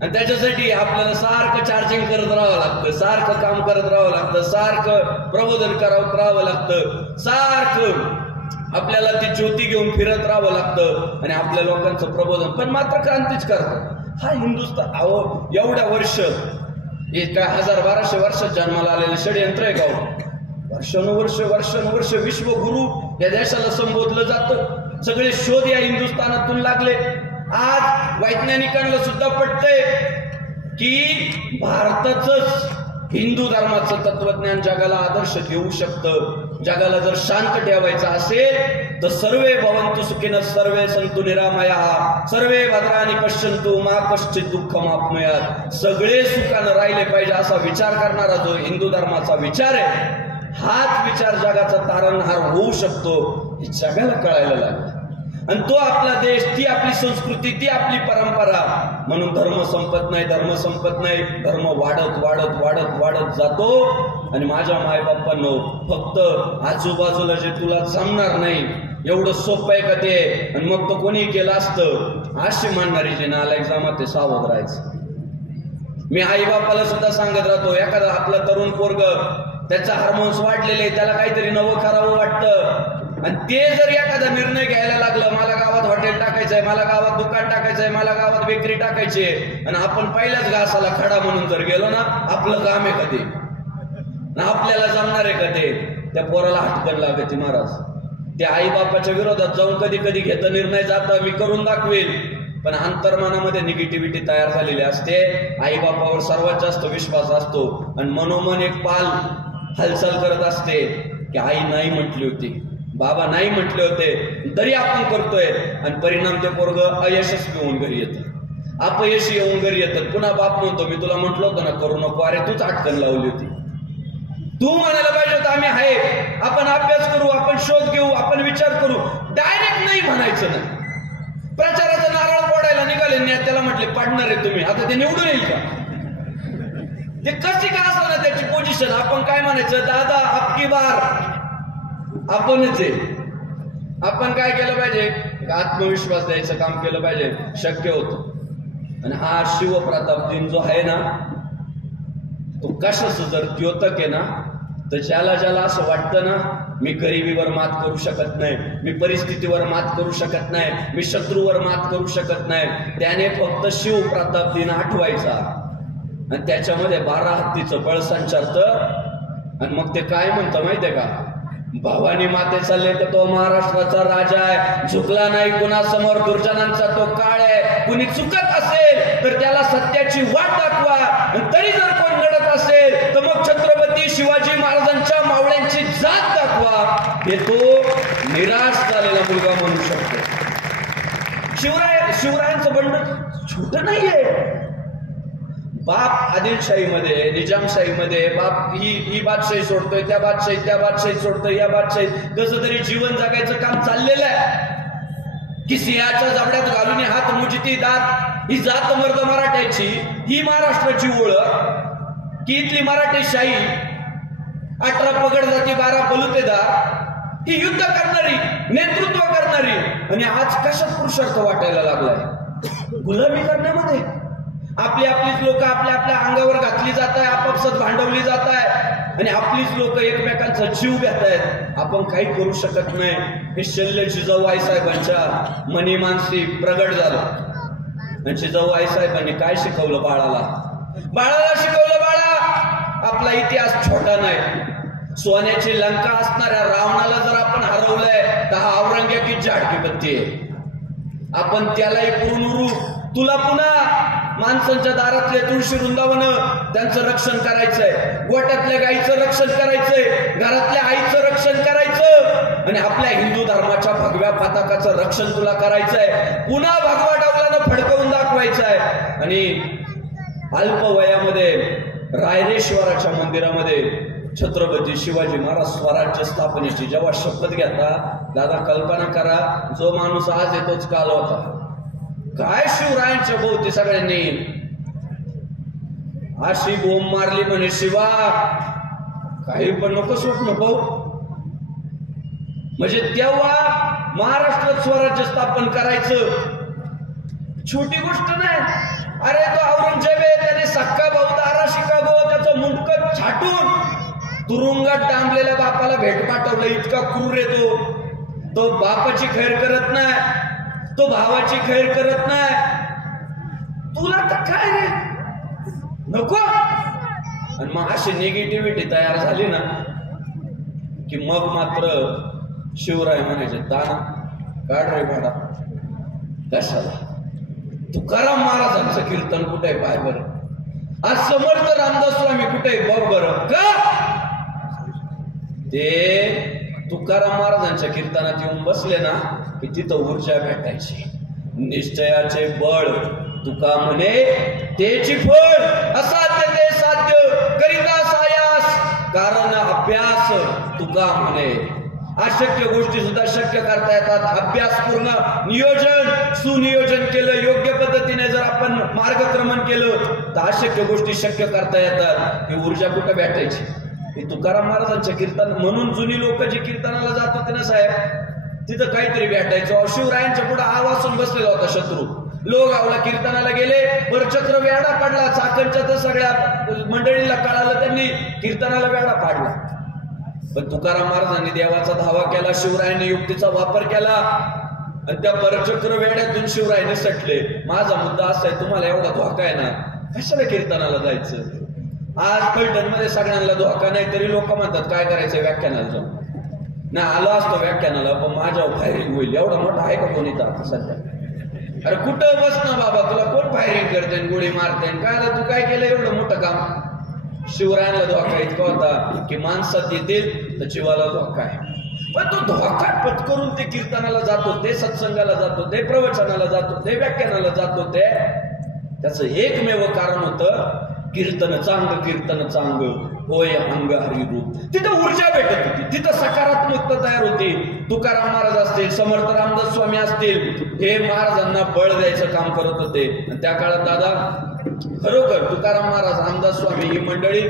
आणि त्याच्यासाठी आपल्याला सारखं चार्जिंग करत राहावं लागतं, सारखं काम करत राहावं लागतं, सारखं प्रबोधन करत राहावं लागतं, सारखं आपल्याला ती ज्योती घेऊन फिरत राहावं लागतं, आणि आपल्या लोकांचं प्रबोधन. पण मात्र क्रांतीच करतात. हा हिंदुस्थान अहो एवढ्या वर्ष, हे काय 1000-1200 वर्षात जन्माला आलेलं षडयंत्र आहे का? वर्षानुवर्ष विश्वगुरु या देशाला संबोधलं जातं. सगळे शोध या हिंदुस्थानातून लागले. आज वैज्ञानिकांना सुद्धा पटतंय की भारताचंच हिंदू धर्माचं तत्वज्ञान जगाला आदर्श देऊ शकतं. जगाला जर शांत ठेवायचं असेल तर सर्वे भवन्तु सुखिनः सर्वे सन्तु निरामयाः सर्वे भद्राणि पश्यन्तु मा कश्चित् दुःखमाप्नुयात्. सगळे सुखानं राहिले पाहिजे असा विचार करणारा जो हिंदू धर्माचा विचार आहे, हाच विचार जगाचा तारणहार होऊ शकतो हे जगाला कळायला लागलं. आणि तो आपला देश, ती आपली संस्कृती, ती आपली परंपरा. म्हणून धर्म संपत नाही, धर्म संपत नाही. धर्म वाढत वाढत वाढत वाढत जातो. आणि माझ्या मायबापांनो, फक्त आजूबाजूला जे तुला जमणार नाही एवढं सोपं आहे का ते, आणि मग तो कोणी केलं असतं अशी म्हणणारी जे नालायक जमात ते सावध राहायचं. मी आई बापाला सुद्धा सांगत राहतो, एखादा आपला तरुण पोरग त्याचा हार्मोन्स वाढलेले, त्याला काहीतरी नवं करावं वाटतं, आणि ते जर एखादा निर्णय घ्यायला लागलं, मला गावात हॉटेल टाकायचंय, मला गावात दुकान टाकायचंय, मला गावात बेकरी टाकायची आहे, आणि आपण पहिल्याच घासाला खडा म्हणून जर गेलो ना, आपलं काम आहे कधी आपल्याला जमणार आहे कधी, त्या पोराला हटकन लागते महाराज. त्या आई बापाच्या विरोधात जाऊन कधी कधी घेत निर्णय जातं, मी करून दाखवेल, पण अंतर्मनामध्ये निगेटिव्हिटी तयार झालेली असते. आई बापावर सर्वात जास्त विश्वास असतो आणि मनोमन एक पाल हालचाल करत असते की आई नाही म्हटली होती, बाबा नाही म्हटले होते, तरी आपण करतोय, आणि परिणाम ते पोरग अयशस्वी होऊन घरी येतं, अपयशी येऊन घरी येतं. पुन्हा बाप म्हणतो, मी तुला म्हटलं होतं ना करू नको, अरे तूच अटकन लावली होती, तू म्हणायला पाहिजे होतं आम्ही आहे, आपण अभ्यास करू, आपण शोध घेऊ, आपण विचार करू. डायरेक्ट नाही म्हणायचं नाही. प्रचाराचा नारळ फोडायला निघाले, त्याला म्हटले पाडणार आहे तुम्ही, आता ते निवडून येईल का? ते कशी का असं ना त्याची पोझिशन, आपण काय म्हणायचं, दादा अबकी बार आपणच आहे. आपण काय केलं पाहिजे, आत्मविश्वास द्यायचं काम केलं पाहिजे, शक्य होतं. आणि हा शिवप्रताप दिन जो आहे ना, तो कशाचं जर द्योतक आहे ना, तर ज्याला ज्याला असं वाटतं ना, मी गरिबीवर मात करू शकत नाही, मी परिस्थितीवर मात करू शकत नाही, मी शत्रूवर मात करू शकत नाही, त्याने फक्त शिवप्रताप दिन आठवायचा आणि त्याच्यामध्ये 12 हत्तीचं बळ संचारतं. आणि मग ते काय म्हणतं माहितीये का, भवानी माते चालले तर तो महाराष्ट्राचा राजा आहे, झुकला नाही कुणासमोर, दुर्जनांचा तो काळ आहे, कुणी चुकत असेल तर त्याला सत्याची वाट दाखवा, आणि तरी जर कोण लढत असेल तर मग छत्रपती शिवाजी महाराजांच्या मावळ्यांची जात दाखवा. हे तो निराश झालेला मुलगा म्हणू शकतो. शिवरायांचं बंड छोट नाहीये. बाप आदिलशाहीमध्ये, निजामशाहीमध्ये बाप ही बादशाही सोडतोय, त्या बादशाही सोडतोय, या बादशाही कसं तरी जीवन जगायचं काम चाललेलं आहे की सिंहाच्या जबड्यात घालून हात मुजती दात, ही जात मर्द मराठ्याची, ही महाराष्ट्राची ओळख की इथली मराठी शाही, 18 पगड जाती 12 बलुतेदार, ही युद्ध करणारी, नेतृत्व करणारी, आणि आज कशात पुरुषार्थ वाटायला लागलाय, गुलामी करण्यामध्ये. आपली आपलीच लोक आपल्या आपल्या अंगावर घातली जात आहे, आपापसात भांडवली जात आहे, आणि आपलीच लोक एकमेकांचा जीव घेत आहेत. आपण काही करू शकत नाही. हे शल्य जिजाऊ आईसाहेबांच्या मनी मानसी प्रगट झालं. आणि जिजाऊ आईसाहेबांनी काय शिकवलं बाळाला शिकवलं, बाळा आपला इतिहास छोटा नाही. सोन्याची लंका असणाऱ्या रावणाला जर आपण हरवलंय तर हा औरंगजेबाची झाडकीपत्ती आहे. आपण त्यालाही पुरून उरू, तुला पुन्हा माणसांच्या दारातले तुळशी वृंदावन त्यांचं रक्षण करायचंय, गोट्यातल्या गाईचं रक्षण करायचंय, घरातल्या आईचं रक्षण करायचं, आणि आपल्या हिंदू धर्माच्या भगव्या पताकाचं रक्षण तुला करायचंय. पुन्हा भगवा डावलानं फडकवून दाखवायचंय. आणि अल्प वयामध्ये रायरेश्वराच्या मंदिरामध्ये छत्रपती शिवाजी महाराज स्वराज्य स्थापनेची जेव्हा शपथ घेता, दादा कल्पना करा, जो माणूस आज येतोच काल होता. काय शिवरायांच्या भोवती सगळ्यांनी अशी बोंब मारली म्हणे, शिवा काही पण नको स्वप्न पाहू. म्हणजे तेव्हा महाराष्ट्रात स्वराज्य स्थापन करायचं छोटी गोष्ट नाही. अरे तो औरंगजेब आहे, त्याने सक्का भाऊ दारा शिकागो त्याचं मुंडकं छाटून तुरुंगात डांबलेल्या बापाला भेट पाठवलं. इतका क्रूर आहे तो बापाची खैर करत नाही, तो भावाची खैर करत नाही. तुला तर काय रे नको. आणि मग अशी निगेटिव्हिटी तयार झाली ना की मग मात्र शिवराय म्हणायचे, दाना काढ रे भाडा. कशाला? तुकाराम महाराजांचं कीर्तन कुठे आहे पाय बरं, आज समर्थ रामदास स्वामी कुठे आहे बघ बरं. का ते तुकाराम महाराजांच्या कीर्तनात येऊन बसले ना की तिथं ऊर्जा भेटायची. निश्चयाचे बळ तुका म्हणे तेची फळ, असाध्य ते साध्य करिता सायास, कारण अभ्यास तुका म्हणे. अशक्य गोष्टी सुद्धा शक्य करता येतात. अभ्यासपूर्ण नियोजन, सुनियोजन केलं, योग्य पद्धतीने जर आपण मार्गक्रमण केलं तर अशक्य गोष्टी शक्य करता येतात. ही ऊर्जा कुठं भेटायची? ही तुकाराम महाराजांच्या कीर्तन. म्हणून जुनी लोक जी कीर्तनाला जात होते ना साहेब, तिथं काहीतरी भेटायचं. शिवरायांच्या पुढे आवासून बसलेला होता शत्रू. लोगावला कीर्तनाला गेले, वर चक्र वेडा पडला. चाकणच्या तर सगळ्या मंडळीला कळालं, त्यांनी कीर्तनाला वेडा पाडला. पण तुकाराम महाराजांनी देवाचा धावा केला, शिवरायांनी युक्तीचा वापर केला आणि त्या परचक्र वेड्यातून शिवरायांनी सटले. माझा मुद्दा असा आहे, तुम्हाला एवढा धोका आहे ना, कशाला कीर्तनाला जायचं? आज पैठणमध्ये सगळ्यांना धोका नाही तरी लोक म्हणतात काय करायचं व्याख्यानाला जाऊन. नाही आलो असतो व्याख्यानाला, पण माझ्यावर फायरिंग होईल. एवढा मोठा आहे का कोणी तर आता सध्या? अरे कुठं बस ना बाबा, तुला कोण फायरिंग करते गोळी मारते? काय तू काय केलं एवढं मोठं काम? शिवरायांना धोका इतका होता की माणसात येतील तर जीवाला धोका आहे. पण तो धोका पत्करून ते कीर्तनाला जातो, ते सत्संगाला जातो, ते प्रवचनाला जातो, ते व्याख्यानाला जातो. ते त्याचं एकमेव कारण होतं कीर्तन चांग होय अंग हरिरूप. तिथं ऊर्जा भेटत होती, तिथं सकारात्मकता तयार होती. तुकाराम महाराज असतील, समर्थ रामदास स्वामी असतील, हे महाराजांना बळ द्यायचं काम करत होते. आणि त्या काळात दादा खरोखर तुकाराम महाराज, रामदास स्वामी ही मंडळी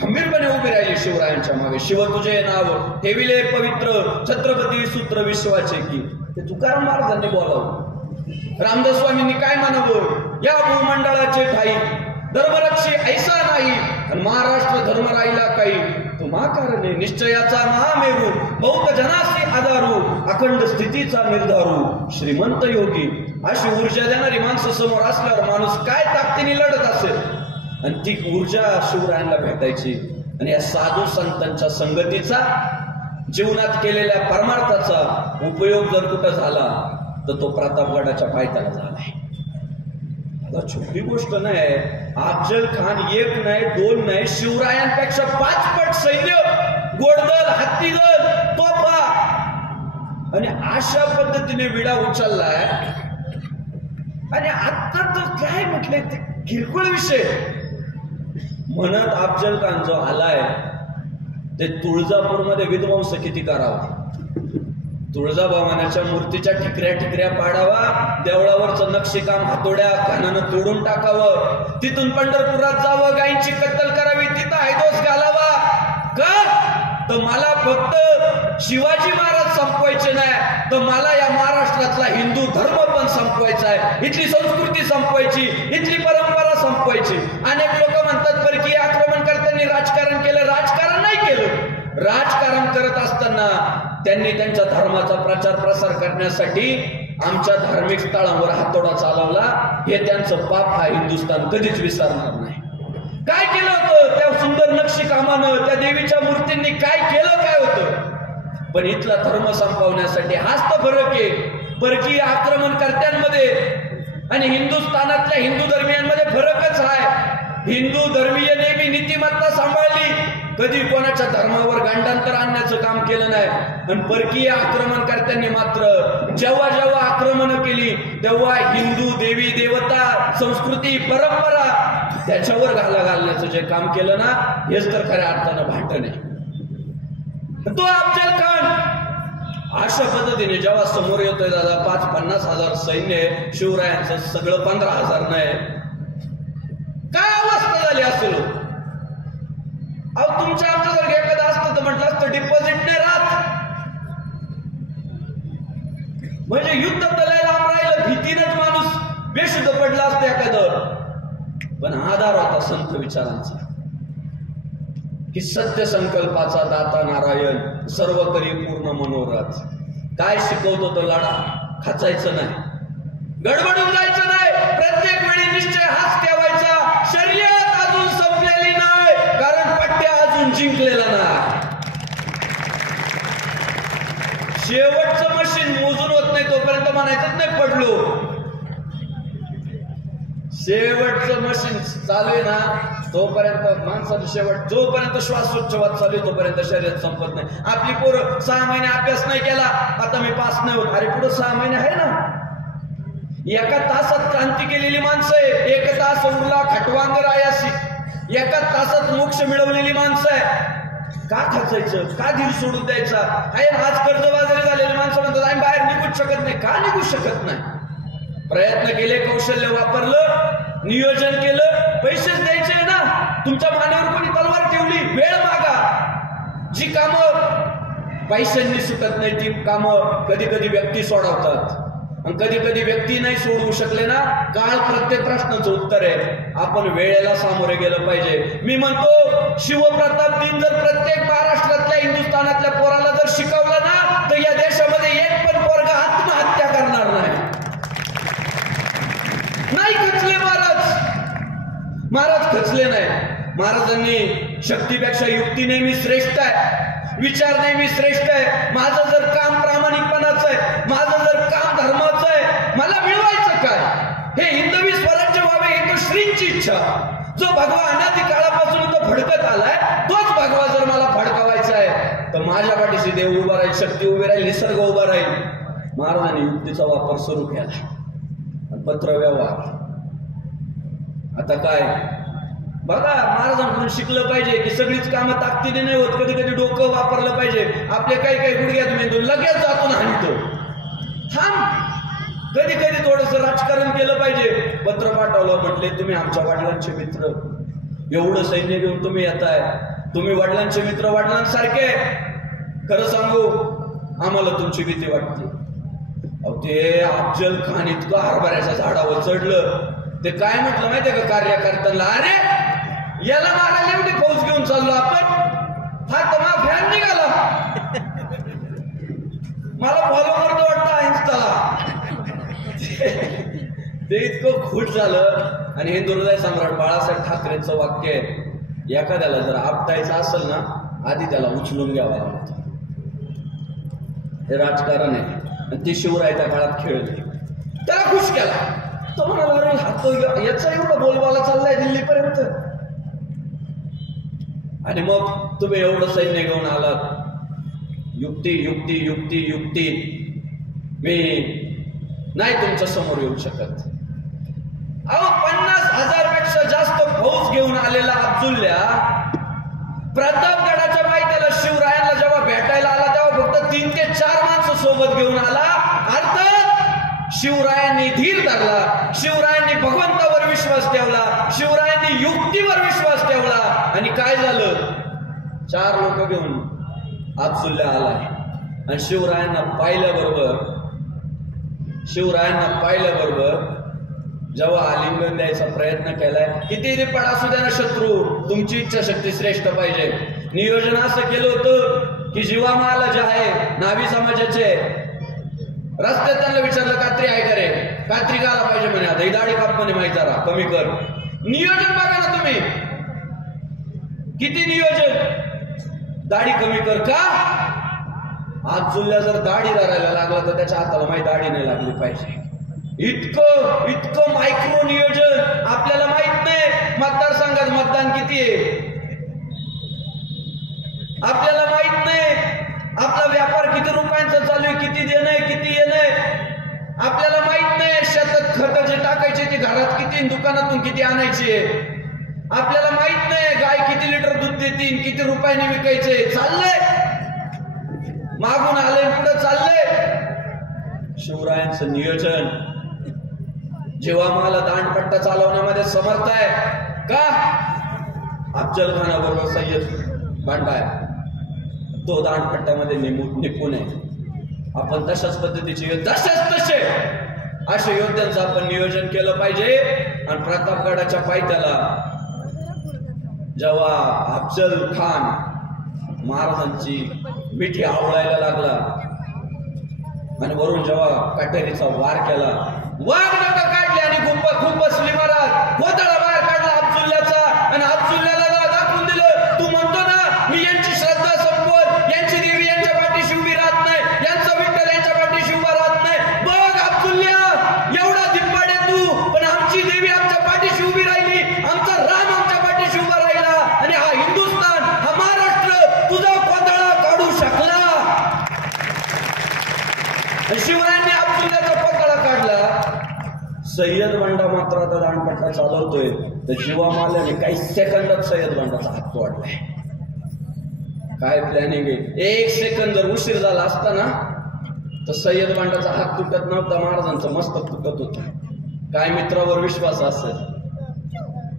खंबीरपणे उभी राहिली शिवरायांच्या मागे. शिव तुझे नाव ठेविले पवित्र, छत्रपती सूत्र विश्वाचे की. ते तुकाराम महाराजांनी बोलावं. रामदास स्वामींनी काय म्हणावं? या भूमंडळाचे ठाई धर्मरक्षी ऐसा नाही, आणि महाराष्ट्र धर्म राहिला काही. तुम्हा कारणे निश्चयाचा महामेरू, बहुत जनासी आधारू, अखंड स्थितीचा निर्धारू, श्रीमंत योगी. अशी ऊर्जा देणारी माणसं समोर असल्यावर माणूस काय ताकदीने लढत असेल. आणि ती ऊर्जा शिवरायांना भेटायची. आणि या साधू संतांच्या संगतीचा, जीवनात केलेल्या परमार्थाचा उपयोग जर कुठं झाला तर तो प्रतापगडाच्या पायथ्याला झालाय. छोटी गोष्ट नाही. अफजल खान एक नाही, दोन नाही, शिवरायांपेक्षा 5 पट सैन्य, घोडदळ, हत्तीदळ, तोफा, आणि अशा पद्धतीने विडा उचललाय. आणि आता तो काय म्हटलंय ते किरकोळ विषय म्हणत अफजल खान जो आलाय ते तुळजापूरमध्ये विध्वंस किती करावा, तुळजाभवानाच्या मूर्तीच्या ठिकऱ्या पाडावा, देवळावरचं नक्षीकाम हातोड्या कानानं तोडून टाकावं, तिथून पंढरपुरात जावं, गायींची कत्तल करावी, तिथं हैदोस घालावा. का तर मला फक्त शिवाजी महाराज संपवायचे नाही, तर मला या महाराष्ट्रातला हिंदू धर्म पण संपवायचा आहे, इथली संस्कृती संपवायची, इथली परंपरा संपवायची. अनेक लोक म्हणतात परकीय आक्रमणकर्त्यांनी राजकारण केलं. राजकारण नाही केलं. राजकारण करत असताना त्यांनी त्यांच्या धर्माचा प्रचार प्रसार करण्यासाठी आमच्या धार्मिक स्थळांवर हातोडा चालवला. हे त्यांचं पाप हा हिंदुस्थान कधीच विसरणार नाही. काय केलं होतं त्या सुंदर नक्षीकामानं, त्या देवीच्या मूर्तींनी काय केलं, काय होतं? पण इथला धर्म संपवण्यासाठी हाच तर फरक आहे परकीय आक्रमणकर्त्यांमध्ये आणि हिंदुस्थानातल्या हिंदू धर्मियांमध्ये. फरकच आहे. हिंदू धर्मीय नेहमी नीतिमत्ता सांभाळली, कधी कोणाच्या धर्मावर गांडांतर आणण्याचं काम केलं नाही. आणि परकीय आक्रमणकर्त्यांनी मात्र जेव्हा जेव्हा आक्रमण केली तेव्हा हिंदू देवी देवता, संस्कृती, परंपरा त्याच्यावर घाला घालण्याचं जे काम केलं ना, हेच तर खऱ्या अर्थानं भांडण आहे. तो अफजल खान अशा पद्धतीने जेव्हा समोर येतोय दादा, 5-50 हजार सैन्य, शिवरायांचं सगळं 15,000 नाही. काय अवस्था झाली असेल? अहो तुमच्या आमचं जर एखादं असतं तर म्हटलं असतं डिपॉझिट नाही राहत. म्हणजे युद्ध तलायला राहिलं, भीतीनंच माणूस बेशुद्ध पडला असतं एखादं. पण आधार होता संत विचारांचा की सत्य संकल्पाचा दाता नारायण, सर्व करी पूर्ण मनोरथ. काय शिकवतो तो लढा, खचायचं नाही, गडबडून जायचं नाही, प्रत्येक वेळी निश्चय हाच ठेवायचा. शर्यत अजून संपलेली नाही, कारण पट्ट्या अजून जिंकलेला नाही. शेवटचं मशीन मोजून होत नाही तोपर्यंत म्हणायचंच नाही पडलो. शेवटचं मशीन चालू आहे ना तोपर्यंत माणसाचं शेवट, जोपर्यंत श्वास स्वच्छवाद चालू आहे तोपर्यंत शर्यत संपत नाही. आपली पोरं 6 महिने अभ्यास नाही केला, आता मी पास नाही होत. अरे पुढे 6 महिने आहे ना. एका तासात क्रांती केलेली माणसं आहे, 1 तास उरला खटवांग रायासी, 1 तासात मोक्ष मिळवलेली माणसं आहे. का खचायचं, का धीर सोडून द्यायचा? आहे आज कर्जबाजारी झालेली माणसं म्हणतात आम्ही बाहेर निघूच शकत नाही. का निघू शकत नाही? प्रयत्न केले, कौशल्य वापरलं, नियोजन केलं, पैसेच द्यायचे ना. तुमच्या मानेवर कोणी तलवार ठेवली, वेळ मागा. जी कामं पैशांनी सुटत नाही ती कामं कधी कधी व्यक्ती सोडवतात. आणि कधी कधी व्यक्ती नाही सोडवू शकले ना, काळ प्रत्येक प्रश्नाचं उत्तर आहे. आपण वेळेला सामोरे गेलं पाहिजे. मी म्हणतो शिवप्रताप दिन जर प्रत्येक महाराष्ट्रातल्या हिंदुस्थानातल्या पोराला जर शिकवलं ना, तर या देशामध्ये एक पण पोरगा आत्महत्या करणार नाही. खचले महाराज खचले नाही. महाराजांनी शक्तीपेक्षा युक्ती नेहमी श्रेष्ठ आहे, विचार नेहमी श्रेष्ठ आहे. माझं जर काम प्रामाणिकपणाचं आहे, माझं जर काम धर्माचं आहे, मला मिळवायचं काय? हे हिंदवी स्वराज्य व्हावे ही तो श्रींची इच्छा. जो भगवा अनादी काळापासून तो भडकत आलाय, तोच भगवा जर मला भडकावायचा आहे, तर माझ्या पाठीशी देव उभा राहील, शक्ती उभी राहील, निसर्ग उभा राहील. महाराजांनी युक्तीचा वापर सुरू केला. पत्र व्यवहार आता काय बघा, महाराजांकडून शिकलं पाहिजे की सगळीच कामं ताकदीने नाही होत. कधी कधी डोकं वापरलं पाहिजे. आपले काही काही गुडघ्यात मेंदू लगेच जातो ना हाणतो. कधी कधी थोडंसं राजकारण केलं पाहिजे. पत्र पाठवलं, म्हटले तुम्ही आमच्या वडिलांचे मित्र, एवढं सैन्य घेऊन तुम्ही येताय, तुम्ही वडिलांचे मित्र, वडिलांसारखे. खरं सांगू, आम्हाला तुमची भीती वाटते. ते अफजल खान इतकं हरभऱ्याच्या झाडावर चढलं, ते काय म्हटलं माहितीये का कार्यकर्त्यांना, अरे याला मारायला एवढी फौज घेऊन चाललो आपण, हा तर मग फॅन निघाला. मला फॉलो करतो वाटतं इन्स्टाला. ते इतकं खुश झालं. आणि हे दुर्दैव सम्राट बाळासाहेब ठाकरेंचं वाक्य आहे, एखाद्याला जर आपटायचं असेल ना, आधी त्याला उचलून घ्यावं लागतं. हे राजकारण आहे. आणि ते शिवरायाच्या काळात खेळले, त्याला खुश केला. तो म्हणाला, अरे हात याचा एवढा बोलबाला चाललाय दिल्लीपर्यंत, आणि मग तुम्ही एवढं सैन्य घेऊन आलात. युक्ती युक्ती युक्ती युक्ती. मी नाही तुमच्या समोर येऊ शकत. अहो 50,000 पेक्षा जास्त फौज घेऊन आलेला अब्दुल्ला प्रतापगडाच्या पायथ्याला शिवरायांना जेव्हा भेटायला आला, तेव्हा फक्त 3 ते 4 माणसं सोबत घेऊन आला. अर्थात शिवरायांनी धीर धरला, शिवरायांनी भगवंतावर विश्वास ठेवला, शिवरायांनी युक्तीवर विश्वास ठेवला. आणि काय झालं, 4 लोक घेऊन अब्दुल्ला आलाय. आणि शिवरायांना पाहिल्याबरोबर जेव्हा आलिंगन द्यायचा प्रयत्न केलाय, किती रिपाड असू द्या ना शत्रू, तुमची इच्छाशक्ती श्रेष्ठ पाहिजे. नियोजन असं केलं होतं की जीवा महाराज आहे नावी समाजाचे, रस्त्यात त्यांना विचारलं कात्री आहे का रे, कात्री घाला पाहिजे म्हणे. आता ही दाढी काप म्हणे, माहिती जरा कमी कर. नियोजन बघा ना तुम्ही, किती नियोजन. दाढी कमी कर का? अब्दुल्ला जर दाढी धरायला लागला तर त्याच्या हाताला माहिती दाढी नाही लागली पाहिजे. इतकं मायक्रो नियोजन. आपल्याला माहित नाही मतदारसंघात मतदान किती आहे, आपल्याला माहित नाही आपला व्यापार किती रुपयांचा चालू आहे, किती देणं किती येणं. आपल्याला माहित नाही शेतात खत जे टाकायचे ते घरात किती, दुकानातून किती आणायचे. आपल्याला माहित नाही गाय किती लिटर दूध देतील, किती रुपयांनी विकायचे. चाललंय मागून आलंय, पुढे चाललंय. शिवरायांचं नियोजन. जेव्हा मला दांडपट्टा चालवण्यामध्ये समर्थ आहे का? अफजल खानाबरोबर सय्यद बांडा आहे, तो दांडपट्ट्यामध्ये निपुण आहे. आपण तशाच पद्धतीचे तसे अशा योद्ध्यांचं आपण नियोजन केलं पाहिजे. आणि प्रतापगडाच्या पायथ्याला जेव्हा अफजल खान महाराजांची मिठी आवळायला लागला आणि वरून जेव्हा काटेरीचा वार केला, वाघ नका काढले आणि खूप बसली महाराज, गोदडा बाहेर काढला अब्दुल्ल्याचा. आणि अब्दुल्ल्याला दाखवून दिलं, तू म्हणतो ना मी यांची श्रद्धा संपवत, यांची देवी यांच्या पाठीशी उभी राहत नाही, यांचा विठ्ठल यांच्या पाठीशी उभा राहत नाही. बघ अब्दुल्ल्या, एवढा धिप्पाड आहे तू, पण आमची देवी आमच्या पाठीशी उभी राहिली, आमचा राम आमच्या पाठीशी उभा राहिला. आणि हा हिंदुस्थान, हा महाराष्ट्र तुझा गोदडा काढू शकला. शिवरायांनी अब्दुल्ल्याचा पकडा काढला. सय्यद बांडा मात्र आता दांडपट्टा चालवतोय, तर जीवा माल्याने काही सेकंदात सय्यद बांडाचा हात तोडलाय. काय प्लॅनिंग आहे. 1 सेकंद जर उशीर झाला असता ना, तर सय्यद बांडाचा हात तुटत नव्हता, महाराजांचं मस्तक तुटत होत. काय मित्रावर विश्वास असेल,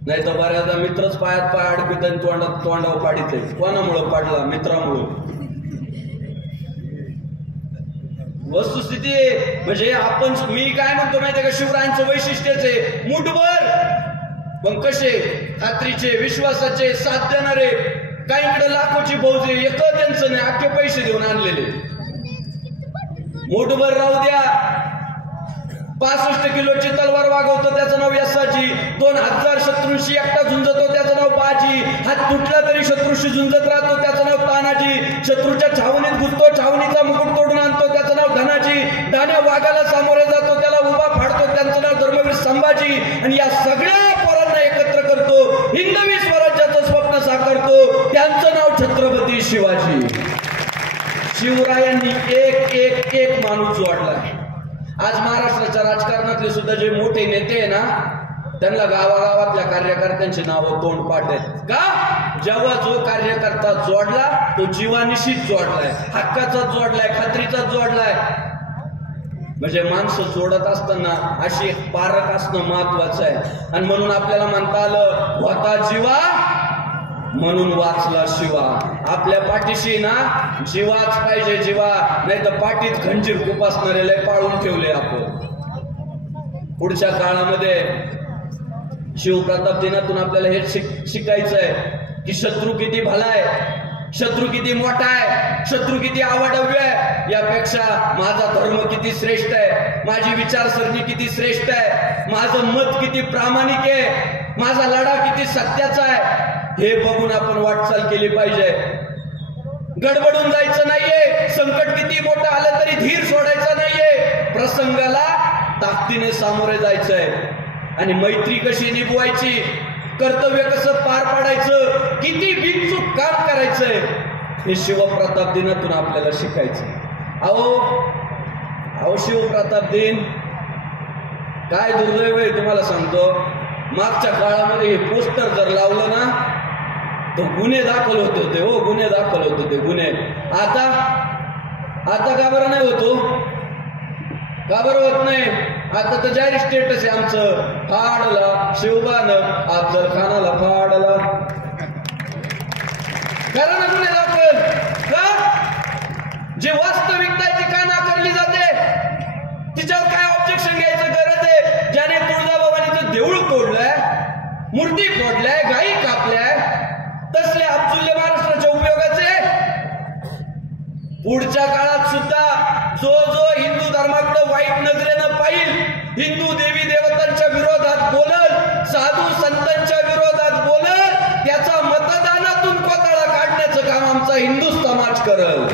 नाही तर बऱ्याचदा मित्रच पायात पाय अडकित आणि तोंडावर पाडित. कोणामुळं पाडला? मित्रामुळं. वस्तुस्थिती आहे. म्हणजे आपण, मी काय म्हणतो माहितीये का, शिवरायांचं वैशिष्ट्यच आहे मुठभर, पण कसे खात्रीचे, विश्वासाचे, साथ देणारे. काहींकडे लाखोची फौज आहे, एक त्यांचं नाही, अख्खे पैसे देऊन आणलेले. मुठभर राहू द्या, 65 किलोची तलवार वागवतो त्याचं नाव यसाची, 2000 शत्रूंशी एकटा झुंजतो त्याचं नाव बाजी, हात तुटला तरी शत्रूशी झुंजत राहतो त्याचं नाव तानाजी, शत्रूच्या छावणीत घुसतो, छावणीचा मुकुट तोडून आणतो त्याचं नाव धनाजी, दाण्या वाघाला सामोरे जातो त्याला उभा फाडतो त्यांचं नाव धर्मवीर संभाजी. आणि या सगळ्या पोरांना एकत्र करतो, हिंदवी स्वराज्याचं स्वप्न साकारतो, त्यांचं नाव छत्रपती शिवाजी. शिवरायांनी एक एक एक माणूस जोडला. आज महाराष्ट्राच्या राजकारणातले सुद्धा जे मोठे नेते आहे ना, त्यांना गावागावातल्या कार्यकर्त्यांची नावं तोंडपाठ आहेत. का? जेव्हा जो कार्यकर्ता जोडला तो जीवानिशीच जोडलाय, हक्काचा जोडलाय, खात्रीचा जोडलाय. म्हणजे माणसं जोडत असताना अशी पारख असणं महत्वाचं आहे. आणि म्हणून आपल्याला म्हणता आलं, होता जीवा म्हणून वाचला शिवा. आपल्या पाठीशी ना जीवाच पाहिजे, जीवा, नाही तर पाठीत खंजीर खूप असणारे लय पाळून ठेवले आपण. पुढच्या काळामध्ये शिवप्रताप दिनातून आपल्याला हे शिकायचं आहे की शत्रू किती भला आहे, शत्रू किती मोठा आहे, शत्रू किती अवाढव्य आहे, यापेक्षा माझा धर्म किती श्रेष्ठ आहे, माझी विचारसरणी किती श्रेष्ठ आहे, माझं मत किती प्रामाणिक आहे, माझा लढा किती सत्याचा आहे, हे बघून आपण वाटचाल केली पाहिजे. गडबडून जायचं नाहीये, संकट किती मोठं आलं तरी धीर सोडायचा नाहीये, प्रसंगाला ताकदीने सामोरे जायचंय. आणि मैत्री कशी निभवायची, कर्तव्य कसं पार पाडायचं, किती बिनचूक काम करायचंय, हे शिवप्रताप दिनातून आपल्याला शिकायचंय. अहो शिवप्रताप दिन काय दुर्दैव आहे तुम्हाला सांगतो. मागच्या काळामध्ये हे पोस्टर जर लावलं ना तो गुन्हे दाखल होते होते, हो गुन्हे दाखल होत होते, गुन्हे. आता का बरं नाही होतो, का बरं होत नाही? आता तर जारी स्टेटस आहे आमचं, फाडला शिवबानं अफजल खानाला फाडला, करा ना गुन्हे दाखल. का? जे वास्तविकता आहे ती का नाकारली जाते, तिच्यावर काय ऑब्जेक्शन घ्यायचं गरज आहे? ज्याने तुळजाभवानीचं देऊळ तोडलंय, मूर्ती फोडलाय, गायी कापल्याय, तसले अब्दुल्ले महाराष्ट्राच्या उपयोगाचे. पुढच्या काळात सुद्धा जो हिंदू धर्माकडे वाईट नजरेनं पाहिल, हिंदू देवी देवतांच्या विरोधात बोलल, साधू संतांच्या विरोधात बोलल, त्याचा मतदानातून कोताळा काढण्याचं काम आमचा हिंदू समाज करल.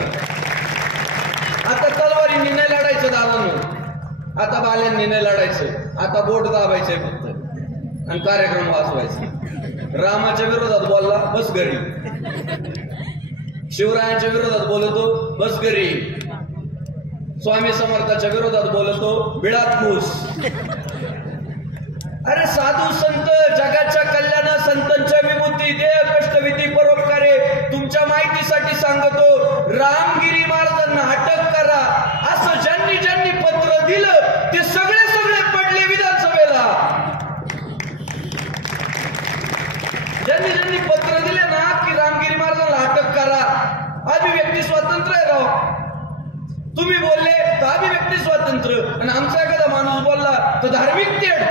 आता तलवारींनी नाही लढायचं दादांनो, आता बाल्यांनी नाही लढायचं, आता बोट दाबायचंय फक्त आणि कार्यक्रम वाचवायचा. रामाच्या विरोधात बोलला बस घरी, शिवरायांच्या विरोधात बोलतो बस घरी, स्वामी समर्थाच्या विरोधात बोलतो बिळात घुस. अरे साधू संत जगाच्या कल्याण, संतांच्या विभूती, देह कष्टविधी परोपकारे. तुमच्या माहितीसाठी सांगतो, रामगिरी महाराजांना अटक करा असं ज्यांनी ज्यांनी पत्र दिलं ते सगळे पडले विधानसभेला. ज्यांनी पत्र दिले ना की रामगिरी महाराजांना अटक करा, अभिव्यक्ती स्वातंत्र्य आहे राव. तुम्ही बोलले तर अभिव्यक्ती स्वातंत्र्य, आणि आमचा एखादा माणूस बोलला तर धार्मिक तेढ.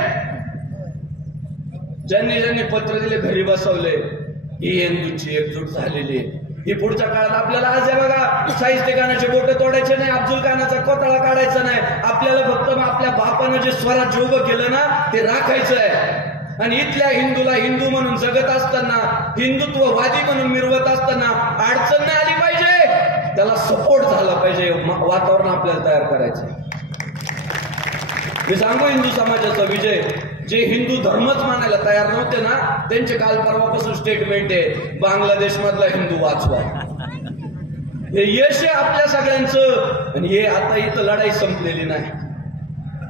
ज्यांनी पत्र दिले घरी बसवले, ही हिंदूंची एकजूट झालेली आहे. ही पुढच्या काळात आपल्याला आज आहे बघा, शाहिस्ते खानाचे बोट तोडायचे नाही, अफजल खानाचा कोताळा काढायचा नाही, आपल्याला फक्त आपल्या बापानं जे स्वराज्य उभं केलं ना ते राखायचं आहे. आणि इथल्या हिंदूला हिंदू म्हणून जगत असताना, हिंदुत्ववादी म्हणून मिरवत असताना अडचण नाही आली पाहिजे, त्याला सपोर्ट झाला पाहिजे, वातावरण आपल्याला तयार करायचं. मी सांगू हिंदू समाजाचा विजय, जे हिंदू धर्मच मानायला तयार नव्हते ना त्यांचे काल परवापासून स्टेटमेंट आहे, बांगलादेश मधला हिंदू वाचवा. हे यश आहे आपल्या सगळ्यांचं. आणि हे आता इथं लढाई संपलेली नाही,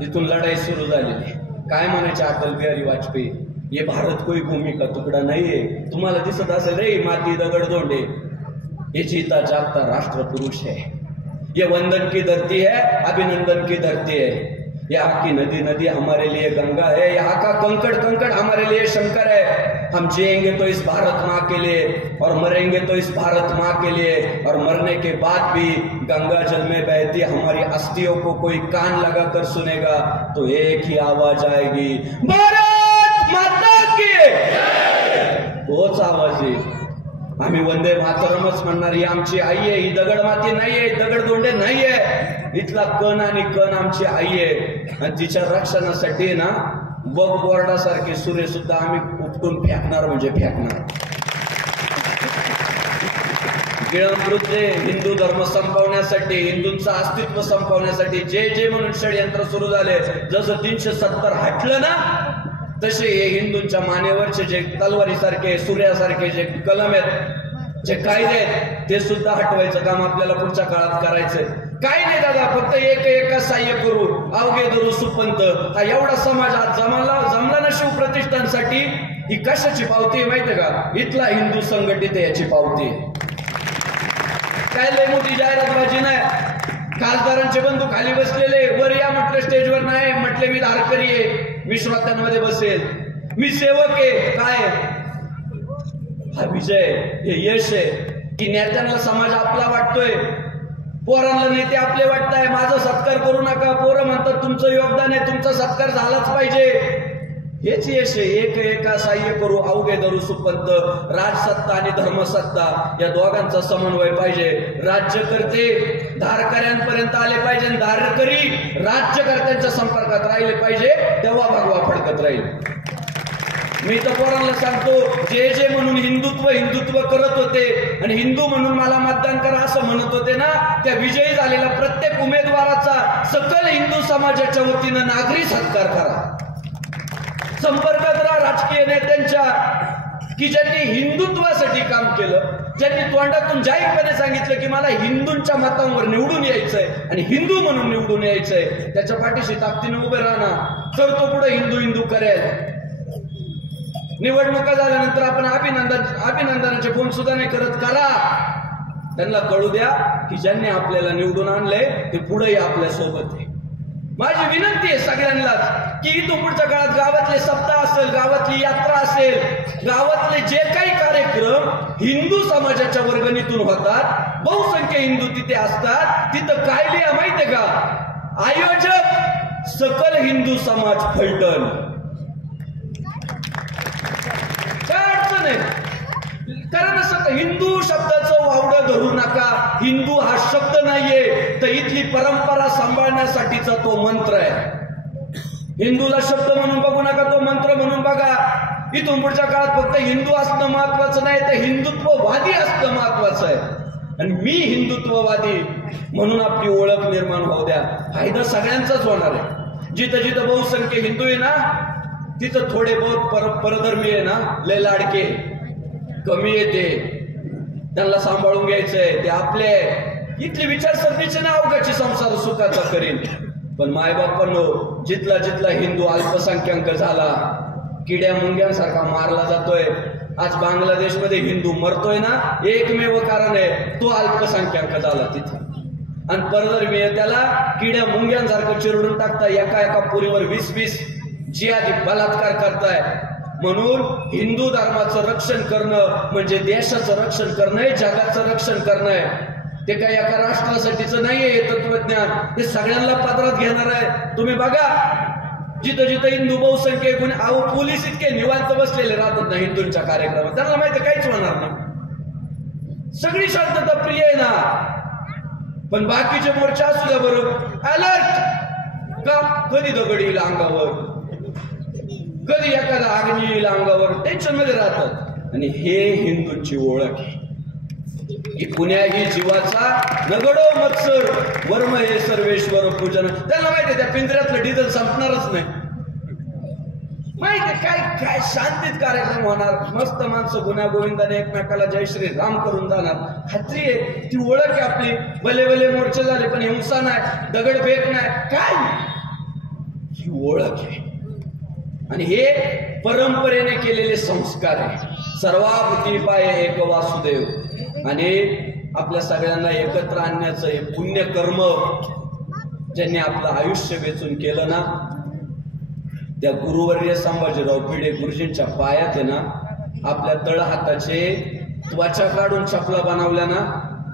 इथून लढाई सुरू झालेली. काय म्हणायचे अटल बिहारी वाजपेयी, ये भारत कोई भूमि का तुकडा नाहीये. तुम्हाला दिसत असेल रे माती दगड दोंडे, ये जीता जागता राष्ट्र पुरुष है, ये वंदन की धरती है, अभिनंदन की धरती है, यहाँ की नदी नदी हमारे लिए गंगा है, यहाँ का कंकड़ कंकड़ हमारे लिए शंकर है। हम जिएंगे तो इस भारत माँ के लिए और मरेंगे तो इस भारत माँ के लिए, और मरने के बाद भी गंगा जल में बहती हमारी अस्थियों को कोई कान लगाकर सुनेगा तो एक ही आवाज आएगी, भारत माता की। तोच आवाज आहे। आम्ही वंदे मातरमच म्हणणार, ही आमची आई आहे, ही दगड माती नाहीये, दगड दोंडे नाहीये, इथला कण आणि कण आमची आई आहे। आणि तिच्या रक्षणासाठी ना बग बोर्डासारखे सूर्य सुद्धा आम्ही उपटून फेकणार म्हणजे फेकणार। गिळंकृत्ये हिंदू धर्म संपवण्यासाठी, हिंदूंचं अस्तित्व संपवण्यासाठी जे जे म्हणून षडयंत्र सुरू झाले, जसं 370 हटलं ना तसे हे हिंदूंच्या मानेवरचे जे तलवारीसारखे सूर्यासारखे जे कलम आहेत, जे कायदे आहेत, ते सुद्धा हटवायचं काम आपल्याला पुढच्या काळात करायचंय। काय नाही दादा, फक्त एक सहाय्य करू, अवघे धरू सुपंत, हा एवढा समाज आज जमला ना शिवप्रतिष्ठानसाठी। ही कशाची पावती माहितीये का? इथला हिंदू संघटित आहे याची पावती। काय लय मोठी जाहिरातबाजी नाही, खासदारांचे बंधू खाली बसलेले, वर या म्हटलं स्टेजवर नाही, म्हटले मी धारकरी आहे, मी श्रोत्यांमध्ये बसेल, मी सेवक आहे। काय हा विजय, हे यश आहे की नेत्यांना समाज आपला वाटतोय, पोरांना नेते आपले वाटताय। माझा सत्कार करू नका, पोरं म्हणतात तुमचं योगदान आहे, तुमचा सत्कार झालाच पाहिजे, हेच यश आहे। एका सहाय्य करू, अवघे धरू सुपंत, राजसत्ता आणि धर्मसत्ता या दोघांचा समन्वय पाहिजे। राज्यकर्ते धारकऱ्यांपर्यंत आले पाहिजे, धारकरी राज्यकर्त्यांच्या संपर्कात राहिले पाहिजे, तेव्हा भगवा फडकत राहील। मी तर पोरांना सांगतो, जे जे म्हणून हिंदुत्व करत होते आणि हिंदू म्हणून मला मतदान करा असं म्हणत होते ना, त्या विजयी झालेल्या प्रत्येक उमेदवाराचा सकल हिंदू समाजाच्या वतीनं नागरी सत्कार करा, संपर्कात राहा राजकीय नेत्यांच्या, की ज्यांनी हिंदुत्वासाठी काम केलं, ज्यांनी तोंडातून जाहीरपणे सांगितलं की मला हिंदूंच्या मतांवर निवडून यायचंय आणि हिंदू म्हणून निवडून यायचंय, त्याच्या पाठीशी ताकदीने उभे राहणार, तर तो पुढे हिंदू करेल। निवडणुका झाल्यानंतर आपण अभिनंदनाचे फोन सुद्धा नाही करत, करा, त्यांना कळू द्या की ज्यांनी आपल्याला निवडून आणलंय ते पुढेही आपल्या सोबत आहे। माझी विनंती आहे सगळ्यांनाच की इथून पुढच्या काळात गावातले सप्ताह असेल, गावातली यात्रा असेल, गावातले जे काही कार्यक्रम हिंदू समाजाच्या वर्गणीतून होतात, बहुसंख्य हिंदू तिथे असतात, तिथं काय लिहा माहितीये का? आयोजक सकल हिंदू समाज फलटण। काय अडचण आहे? कारण असं हिंदू शब्दाचं वावडं धरू नका, हिंदू हा शब्द नाहीये, तर इथली परंपरा सांभाळण्यासाठीचा तो मंत्र आहे। हिंदूला शब्द म्हणून बघू नका, तो मंत्र म्हणून बघा। इथून पुढच्या काळात फक्त हिंदू असणं महत्वाचं नाही, तर हिंदुत्ववादी असणं महत्वाचं आहे। आणि मी हिंदुत्ववादी म्हणून आपली ओळख निर्माण होऊ द्या, फायदा सगळ्यांचाच होणार आहे। जिथं जिथं बहुसंख्य हिंदू आहे ना, तिथं थोडे बहुत परधर्मी आहे ना, लय लाडके कमी येते, त्यांना सांभाळून घ्यायचंय, ते आपले इथली विचारसरणीचे ना अवघाची संसार सुखाचा करीन। पण मायबापांनो, जिथला जिथला हिंदू अल्पसंख्याक झाला, किड्या मुंग्यांसारखा मारला जातोय, आज बांगलादेशमध्ये हिंदू मरतोय ना, एकमेव कारण आहे तो अल्पसंख्याक झाला तिथे। आणि परधर्मीय त्याला किड्या मुंग्यांसारखं चिरडून टाकताय, एका पुरीवर 20-20 जिहादी बलात्कार करताय। म्हणून हिंदू धर्माचं रक्षण करणं म्हणजे देशाचं रक्षण करणं, जगाचं रक्षण करणं। ते काही एका राष्ट्रासाठीचं नाहीये हे तत्वज्ञान, हे सगळ्यांना पदरात घेणार आहे। तुम्ही बघा, जिथं जिथं हिंदू बहुसंख्य पोलीस इतके निवांत बसलेले राहतात ना हिंदूंच्या कार्यक्रमात, त्यांना माहिती काहीच होणार नाही, सगळी शांतता प्रिय आहे ना। पण बाकीचे मोर्चा असू द्या बरोबर अलर्ट का, कधी दगड येईल अंगावर, कधी एखादा अग्नी येईल अंगावर, टेन्शन मध्ये राहतात। आणि हे हिंदूंची ओळख आहे की कुण्याही जीवाचा नगडो मत्सर वर्म हे सर्वेश्वर पूजन। त्यांना माहिती त्या पिंजऱ्यातलं डिझेल संपणारच नाही, माहिती काय काय शांतीत कार्यक्रम होणार, मस्त माणसं गुन्हा गोविंदाने एकमेकाला जय श्री राम करून जाणार, खात्री आहे। ती ओळख आहे आपली। भले भले मोर्चे झाले पण हिंसा नाही, दगडफेक नाही, काय ही ओळख आहे। आणि हे परंपरेने केलेले संस्कार आहे। सर्वाभूती पाय एक वासुदेव, आणि आपल्या सगळ्यांना एकत्र आणण्याचं हे पुण्य कर्म ज्यांनी आपलं आयुष्य वेचून केलं ना, त्या गुरुवर्य संभाजीराव भिडे गुरुजींच्या पायात आहे ना, आपल्या तळहाताचे त्वचा काढून चपला बनवल्या ना,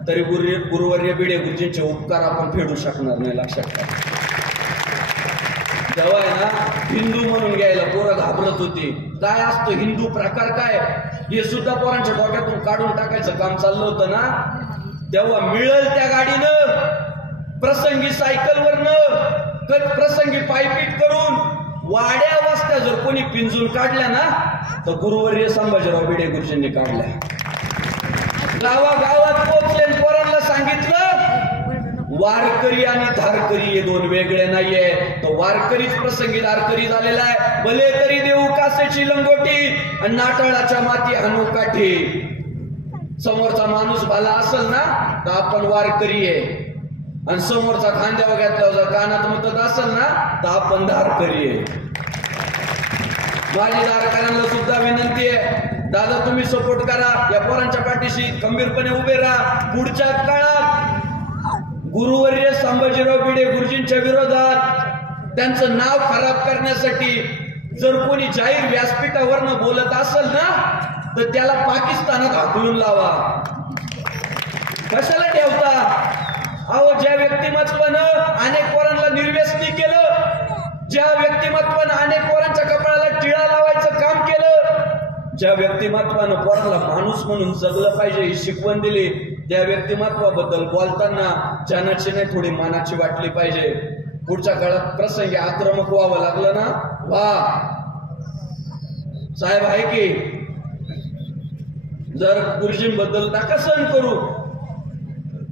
तरी गुरुवर्य भिडे गुरुजींचे उपकार आपण फेडू शकणार नाही. लक्षात ठेवा. तेव्हा आहे ना, हिंदू म्हणून घ्यायला पोरं घाबरत होती. काय असतो हिंदू प्रकार काय हे सुद्धा पोरांच्या डोक्यातून काढून टाकायचं काम चाललं होतं ना. तेव्हा मिळेल त्या गाडीनं, प्रसंगी सायकलवरनं, प्रसंगी पायपीट करून वाड्या वस्त्या जर कोणी पिंजून काढल्या ना, तर गुरुवर्य संभाजीराव भिडे गुरुजींनी काढल्या. गावागावात पोहोचले, पोरांना सांगितलं वारकरी आणि धारकरी हे दोन वेगळे नाहीये. तो वारकरीच प्रसंगी धारकरी झालेला आहे. भले तरी देऊ कासेची लंगोटी आणि नाटाळाच्या माती आणू काठी. समोरचा माणूस भला असेल ना तर आपण वारकरी आहे, आणि समोरचा खांद्यावर घेतला जर कानात मतत असेल ना तर आपण धारकरी आहे. माझी धारकऱ्यांना सुद्धा विनंती आहे, दादा तुम्ही सपोर्ट करा, या पोरांच्या पाठीशी खंबीरपणे उभे राहा. पुढच्या काळात गुरुवर्य संभाजीराव भिडे गुरुजींच्या विरोधात त्यांचं नाव खराब करण्यासाठी जर कोणी जाहीर व्यासपीठावरनं बोलत असेल ना तर त्याला पाकिस्तानात हाकलून लावा. कशाला ठेवता? अहो, ज्या व्यक्तिमत्वानं अनेक पोरांना निर्व्यसनी केलं, ज्या व्यक्तिमत्वानं अनेक पोरांच्या कपाळाला टिळा लावायचं काम केलं, ज्या व्यक्तिमत्वानं पोरांना माणूस म्हणून जगलं पाहिजे ही शिकवण दिली, त्या व्यक्तिमत्वाबद्दल बोलताना जनाची नाही थोडी मानाची वाटली पाहिजे. पुढच्या काळात प्रसंगी आक्रमक व्हावं लागलं ना, वा साहेब आहे की जर गुरुजींबद्दल नका सहन करू,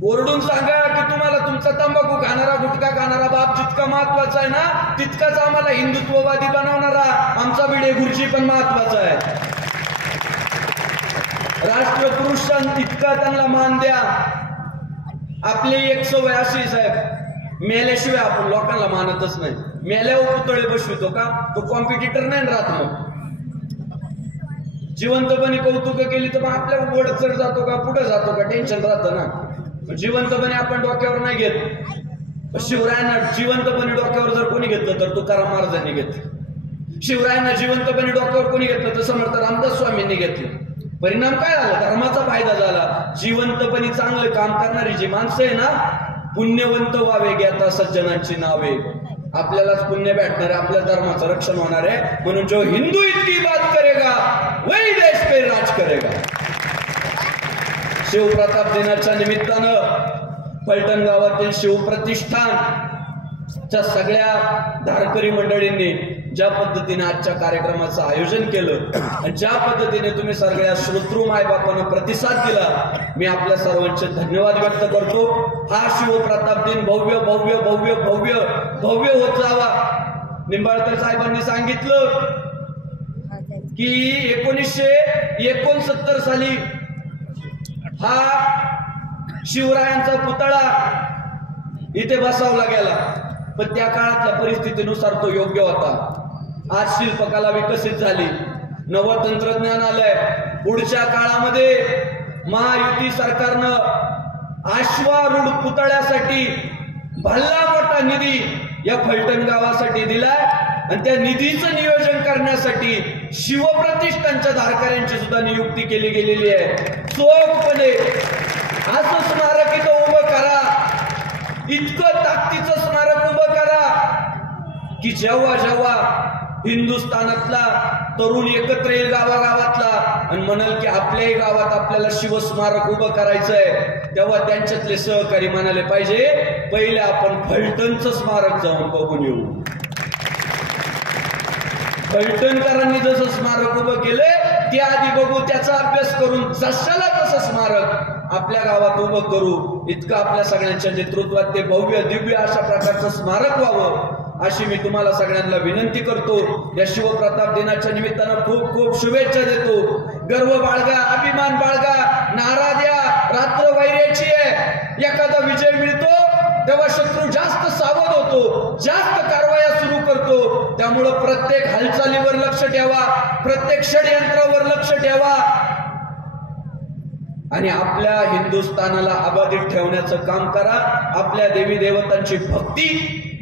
ओरडून सांगा की तुम्हाला तुमचा तंबाखू खाणारा, गुटखा खाणारा बाप जितका महत्वाचा आहे ना, तितकाच आम्हाला हिंदुत्ववादी बनवणारा आमचा भिडे गुरुजी पण महत्वाचा आहे. राष्ट्रपुरुषांना इतका त्यांना मान द्या. आपली एक सवय अशी साहेब, मेल्याशिवाय आपण लोकांना मानतच नाही. मेल्यावर पुतळे बसवितो का? तो कॉम्पिटिटर नाही राहत. मग जिवंतपणे कौतुक केली तर मग आपल्या वर चढ जातो का, पुढे जातो का, टेन्शन राहतं ना. जिवंतपणे आपण डोक्यावर नाही घेत. शिवरायांना जिवंतपणे डोक्यावर जर कोणी घेतलं तर तुकाराम महाराजांनी घेतलं. शिवरायांना जिवंतपणे डोक्यावर कोणी घेतलं तर समर्थ रामदास स्वामींनी घेतलं. परिणाम काय झाला? धर्माचा फायदा झाला. जिवंतपणे चांगलं काम करणारी जी माणसं आहे ना, पुण्यवंत व्हावे घेता सज्जनांची नावे. आपल्यालाच पुण्य भेटणार आहे, आपल्या धर्माचं रक्षण होणार आहे. म्हणून जो हिंदू इतकी बात करेगा वही देश पे राज करेगा. शिवप्रताप दिनाच्या निमित्तानं फलटण गावातील शिवप्रतिष्ठानच्या सगळ्या धारकरी मंडळींनी ज्या पद्धतीने आजच्या कार्यक्रमाचं आयोजन केलं आणि ज्या पद्धतीने तुम्ही सगळ्या श्रोतृ मायबापांना प्रतिसाद दिला, मी आपल्या सर्वांचे धन्यवाद व्यक्त करतो. हा शिवप्रताप दिन भव्य भव्य भव्य भव्य भव्य होत जावा. निंबाळकर साहेबांनी सांगितलं की 1969 साली हा शिवरायांचा पुतळा इथे बसवला गेला, पण त्या काळातल्या परिस्थितीनुसार तो योग्य होता. आज शिल्पकला विकसित झाली, नवं तंत्रज्ञान आलंय. पुढच्या काळामध्ये महायुती सरकारनं अश्वारूढ पुतळ्यासाठी भल्ला मोठा निधी या फलटण गावासाठी दिलाय, आणि त्या निधीचं नियोजन करण्यासाठी शिवप्रतिष्ठानच्या धारकऱ्यांची सुद्धा नियुक्ती केली गेलेली आहे. चोखपणे असं स्मारक इथं उभं करा, इतकं ताकदीचं स्मारक उभं करा की जेव्हा जेव्हा हिंदुस्थानातला तरुण एकत्र येईल गावागावातला आणि म्हणाल की आपल्याही गावात आपल्याला शिवस्मारक उभं करायचंय, तेव्हा त्यांच्यातले सहकारी म्हणाले पाहिजे पहिले आपण फलटणचं स्मारक जाऊन बघून येऊ. फलटणकरांनी जसं स्मारक उभं केलंय ते आधी बघू, त्याचा अभ्यास करून जशाला तसं स्मारक आपल्या गावात उभं करू. इतकं आपल्या सगळ्यांच्या नेतृत्वात ते भव्य दिव्य अशा प्रकारचं स्मारक व्हावं अशी मी तुम्हाला सगळ्यांना विनंती करतो. या शिवप्रताप दिनाच्या निमित्तानं खूप खूप शुभेच्छा देतो. गर्व बाळगा, अभिमान बाळगा, नारा द्या. रात्र वैऱ्याची आहे, एखादा विजय मिळतो तेव्हा शत्रू जास्त सावध होतो, जास्त कारवाया सुरू करतो. त्यामुळं प्रत्येक हालचालीवर लक्ष ठेवा, प्रत्येक षडयंत्रावर लक्ष ठेवा. आणि आपल्या हिंदुस्थानाला अबाधित ठेवण्याचं काम करा. आपल्या देवी देवतांची भक्ती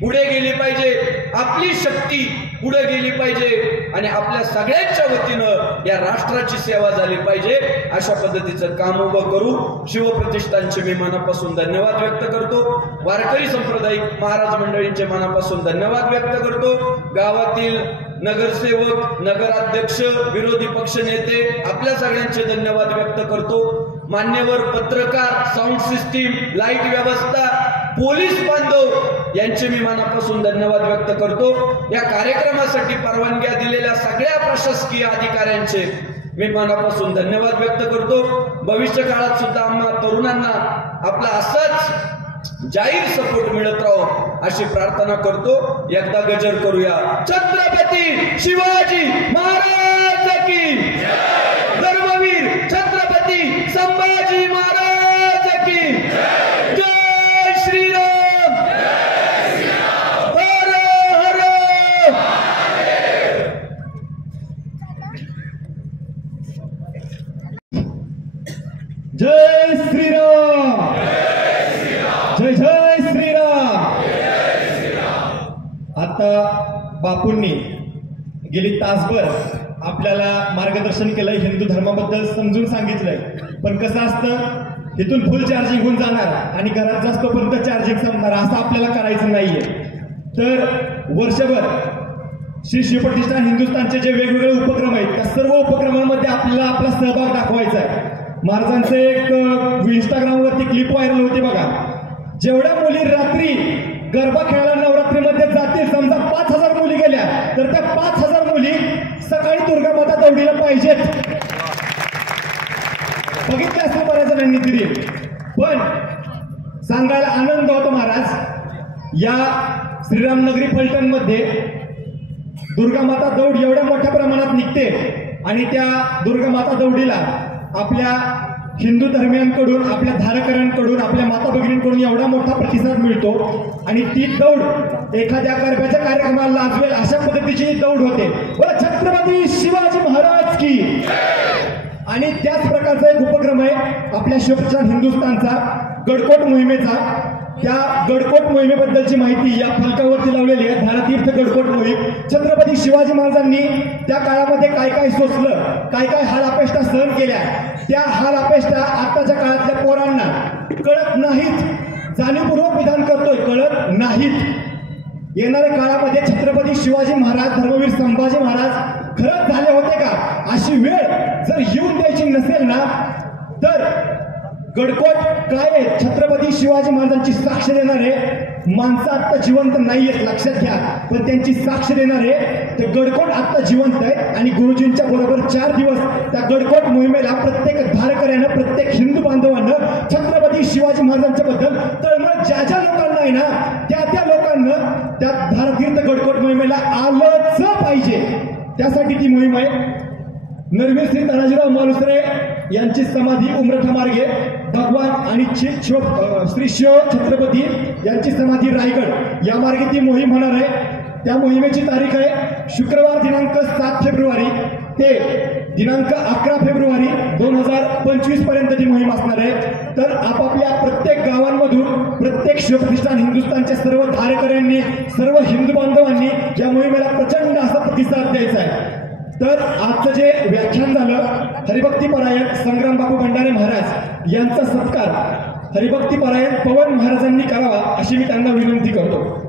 पुढे गेली पाहिजे, आपली शक्ती पुढे गेली पाहिजे आणि आपल्या सगळ्यांच्या वतीनं या राष्ट्राची सेवा झाली पाहिजे. अशा पद्धतीचं काम उभं करू. शिवप्रतिष्ठानचे मी मनापासून धन्यवाद व्यक्त करतो. वारकरी सांप्रदायिक महाराज मंडळींचे मनापासून धन्यवाद व्यक्त करतो. गावातील नगरसेवक, नगराध्यक्ष, विरोधी पक्ष नेते आपल्या सगळ्यांचे धन्यवाद व्यक्त करतो. मान्यवर पत्रकार, साऊंड सिस्टीम, लाईट व्यवस्था, पोलीस बांधव यांचे मी मनापासून धन्यवाद व्यक्त करतो. या कार्यक्रमासाठी परवानग्या दिलेल्या सगळ्या प्रशासकीय अधिकाऱ्यांचे मी मनापासून धन्यवाद व्यक्त करतो. भविष्य काळात सुद्धा आम्हा तरुणांना आपला असाच जाहीर सपोर्ट मिळत राहो अशी प्रार्थना करतो. एकदा गजर करूया. छत्रपती शिवाजी महाराज की, धर्मवीर छत्रपती संभाजी महाराज की, जय श्रीराम, हर हर. जय श्रीराम, जय जय श्रीराम. आता बापूंनी गेली तासभर आपल्याला मार्गदर्शन केलंय, हिंदू धर्माबद्दल समजून सांगितलंय. पण कसं असतं, इथून फुल चार्जिंग होऊन जाणार आणि घरात जास्तपर्यंत चार्जिंग संपणार, असं आपल्याला करायचं नाहीये. तर वर्षभर श्री शिवप्रतिष्ठान हिंदुस्थानचे जे वेगवेगळे उपक्रम आहेत त्या सर्व उपक्रमांमध्ये आपल्याला आपला सहभाग दाखवायचा आहे. महाराजांचे एक इंस्टाग्रामवरती क्लिप व्हायरल होते बघा. जेवढ्या मुली रात्री गरबा खेळायला नवरात्रीमध्ये जातील, समजा 5,000 मुली गेल्या तर त्या 5,000 मुली सकाळी दुर्गा माता दौडीला पाहिजेत. बघितलं असं बऱ्याच जणांनी तरी. पण सांगायला आनंद होतो महाराज, या श्रीरामनगरी फलटण मध्ये दुर्गा माता दौड एवढ्या मोठ्या प्रमाणात निघते आणि त्या दुर्गा माता दौडीला आपल्या हिंदू धर्मियांकडून, आपल्या धारकऱ्यांकडून, आपल्या माता भगिनींकडून एवढा मोठा प्रतिसाद मिळतो आणि ती दौड एखाद्या गरब्याच्या कार्यक्रमाला लाजवेल अशा पद्धतीची दौड होते. बरं, छत्रपती शिवाजी महाराज की. आणि त्याच प्रकारचा एक उपक्रम आहे आपल्या शिवप्रतिष्ठान हिंदुस्थानचा, गडकोट मोहिमेचा. त्या गडकोट मोहिमेबद्दलची माहिती या फलकावरती लावलेली आहे. धारातीर्थ गडकोट मोहीम. छत्रपती शिवाजी महाराजांनी त्या काळामध्ये काय काय सोसलं, काय काय हाल अपेष्टा सहन केल्या, त्या हाल अपेष्टा आताच्या काळातल्या पोरांना कळत नाहीत. जाणीवपूर्वक विधान करतोय, कळत नाहीत. येणाऱ्या काळामध्ये छत्रपती शिवाजी महाराज, धर्मवीर संभाजी महाराज खरंच झाले होते का, अशी वेळ जर येऊन द्यायची नसेल ना, तर गडकोट काय आहे, छत्रपती शिवाजी महाराजांची साक्ष देणारे माणसं आता जिवंत नाहीयेत, लक्षात घ्या. पण त्यांची साक्ष देणारे ते गडकोट आता जिवंत आहेत. आणि गुरुजींच्या बरोबर 4 दिवस त्या गडकोट मोहिमेला प्रत्येक धारकऱ्यानं, प्रत्येक हिंदू बांधवांना छत्रपती शिवाजी महाराजांच्या बद्दल तळमळ ज्या लोकांना आहे ना, त्या लोकांना त्या धारातीर्थ गडकोट मोहिमेला आलंच पाहिजे. त्यासाठी ती मोहीम आहे. नरवीर श्री तानाजीराव मालुसरे यांची समाधी उमरठा मार्गे, भगवान आणि श्री शिव छत्रपती यांची समाधी रायगड या मार्गे ती मोहीम होणार आहे. त्या मोहिमेची तारीख आहे शुक्रवार दिनांक 7 फेब्रुवारी ते दिनांक 11 फेब्रुवारी 2025 पर्यंत ती मोहीम असणार आहे. तर आपापल्या प्रत्येक गावांमधून प्रत्येक शिवप्रतिष्ठान हिंदुस्थानच्या सर्व धारकऱ्यांनी, सर्व हिंदू बांधवांनी या मोहिमेला प्रचंड असा प्रतिसाद द्यायचा आहे. तर आजचं जे व्याख्यान झालं, हरिभक्तीपरायण संग्राम बापू भंडारे महाराज यांचा सत्कार हरिभक्तीपरायण पवन महाराजांनी करावा अशी मी त्यांना विनंती करतो.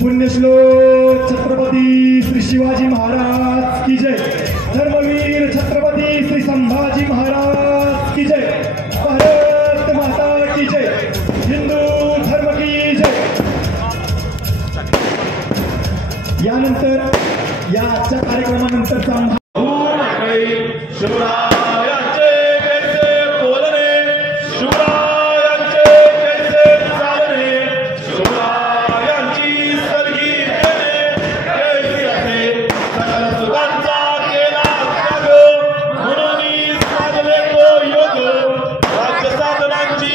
पुण्यश्लोक छत्रपती श्री शिवाजी महाराज की जय. धर्मवीर छत्रपती श्री संभाजी महाराज की जय. भारत माता की जय. हिंदू धर्म की जय. यानंतर या आजच्या कार्यक्रमानंतरचा राज्य साधनांची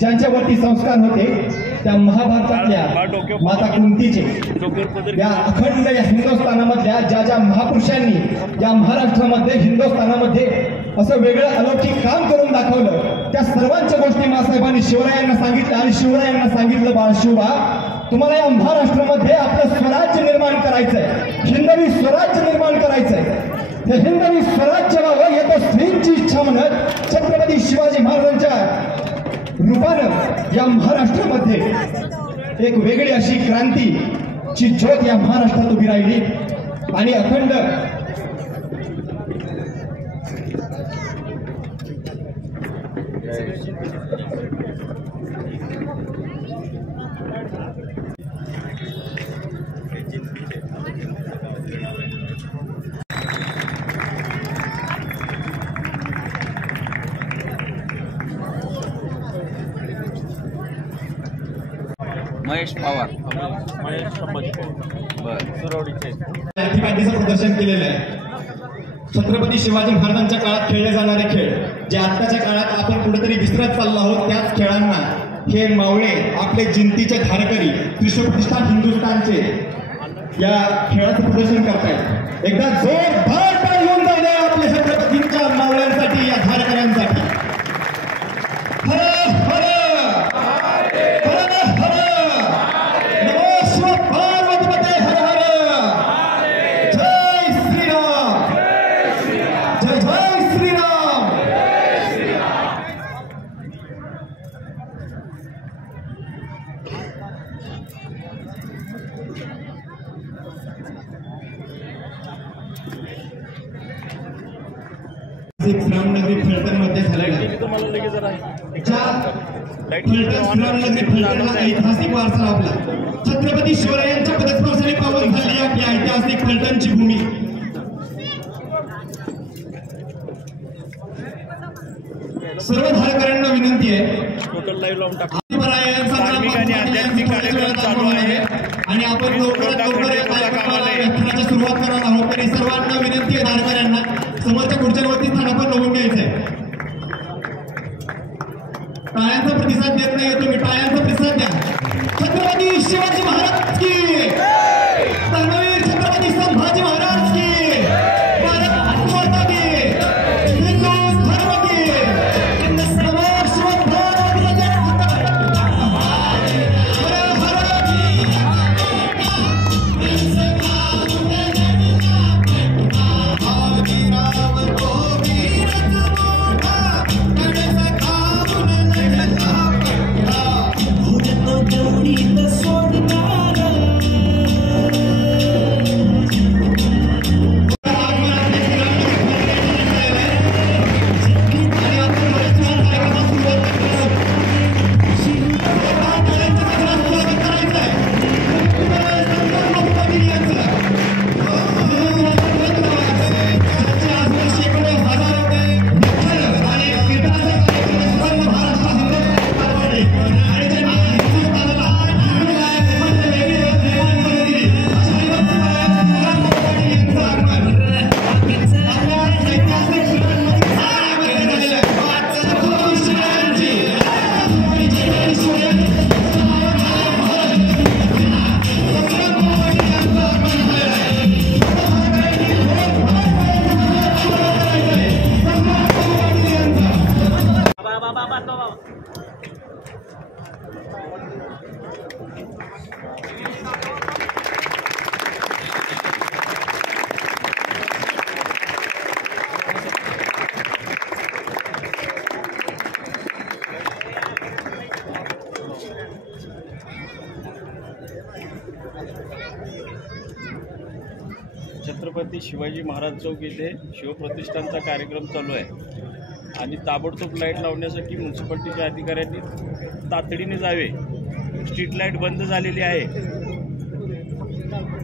ज्यांच्यावरती संस्कार होते त्या महाभारतातल्या माता कुंतीचे या अखंड या हिंदुस्थानामधल्या ज्या ज्या महापुरुषांनी या महाराष्ट्रामध्ये हिंदुस्थानामध्ये असं वेगळं अलौकिक काम करून दाखवलं त्या सर्वांच्या गोष्टी मासाहेबांनी शिवरायांना सांगितलं आणि शिवरायांना सांगितलं बाळ शिवबा तुम्हाला या महाराष्ट्रामध्ये आपलं स्वराज्य निर्माण करायचंय, हिंदवी स्वराज्य निर्माण करायचंय. हे हिंदवी स्वराज्य व्हावं हे तर स्त्रींची इच्छा म्हणत छत्रपती शिवाजी महाराजांच्या रूपानं या महाराष्ट्रामध्ये एक वेगळी अशी क्रांतीची ज्योत या महाराष्ट्रात उभी राहिली आणि अखंड महेश पवार प्रदर्शन केलेलं आहे. छत्रपती शिवाजी महाराजांच्या काळात खेळले जाणारे खेळ जे आत्ताच्या काळात आपण कुठेतरी विसरत चाललो आहोत त्याच खेळांना हे मावळे आपले जिंतीचे धारकरी त्रिशूळ प्रतिष्ठान हिंदुस्थानचे या खेळाचं प्रदर्शन करतायत. एकदा जोरदार टाळी होऊन जाऊ द्या आपल्या छत्रपतींच्या मावळ्यांसाठी, या धारकऱ्यांसाठी. हर हर हर हर नमो शिव पार्वतीपते हर हर. जय श्रीराम, जय जय श्रीराम. रामनगरी फलटण मध्ये झालेला ऐतिहासिक वारसा लाभला. छत्रपती शिवरायांच्या पदस्पर्शाने पावन झालेली आपली ऐतिहासिक फलटणची भूमी. सर्व धारकऱ्यांना विनंती आहे, टोटल लाईव्ह लावून टाका. धार्मिक आणि आध्यात्मिक कार्यक्रम चालू आहे आणि आपण व्याख्यानाची सुरुवात करणार आहोत. तरी सर्वांना विनंती आहे, धारकऱ्यांना समोरच्या खुर्च्यांवरती स्थान आपण बघून घ्यायचंय. टाळ्यांचा प्रतिसाद देत नाही तुम्ही, टाळ्यांचा प्रतिसाद द्या. छत्रपती शिवाजी महाराज की, धर्मवीर छत्रपती संभाजी महाराज की, भारत माता की, हिंदू धर्म की, नमो शिवाय. छत्रपती शिवाजी महाराज चौक येथे शिवप्रतिष्ठानचा कार्यक्रम चालू आहे आणि ताबडतोब लाईट लावण्यासाठी म्युन्सिपाल्टीच्या अधिकाऱ्यांनी तातडीने जावे. स्ट्रीट लाईट बंद झालेली आहे,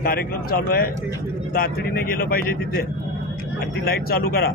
कार्यक्रम चालू आहे, तातडीने गेलं पाहिजे तिथे आणि ती लाईट चालू करा.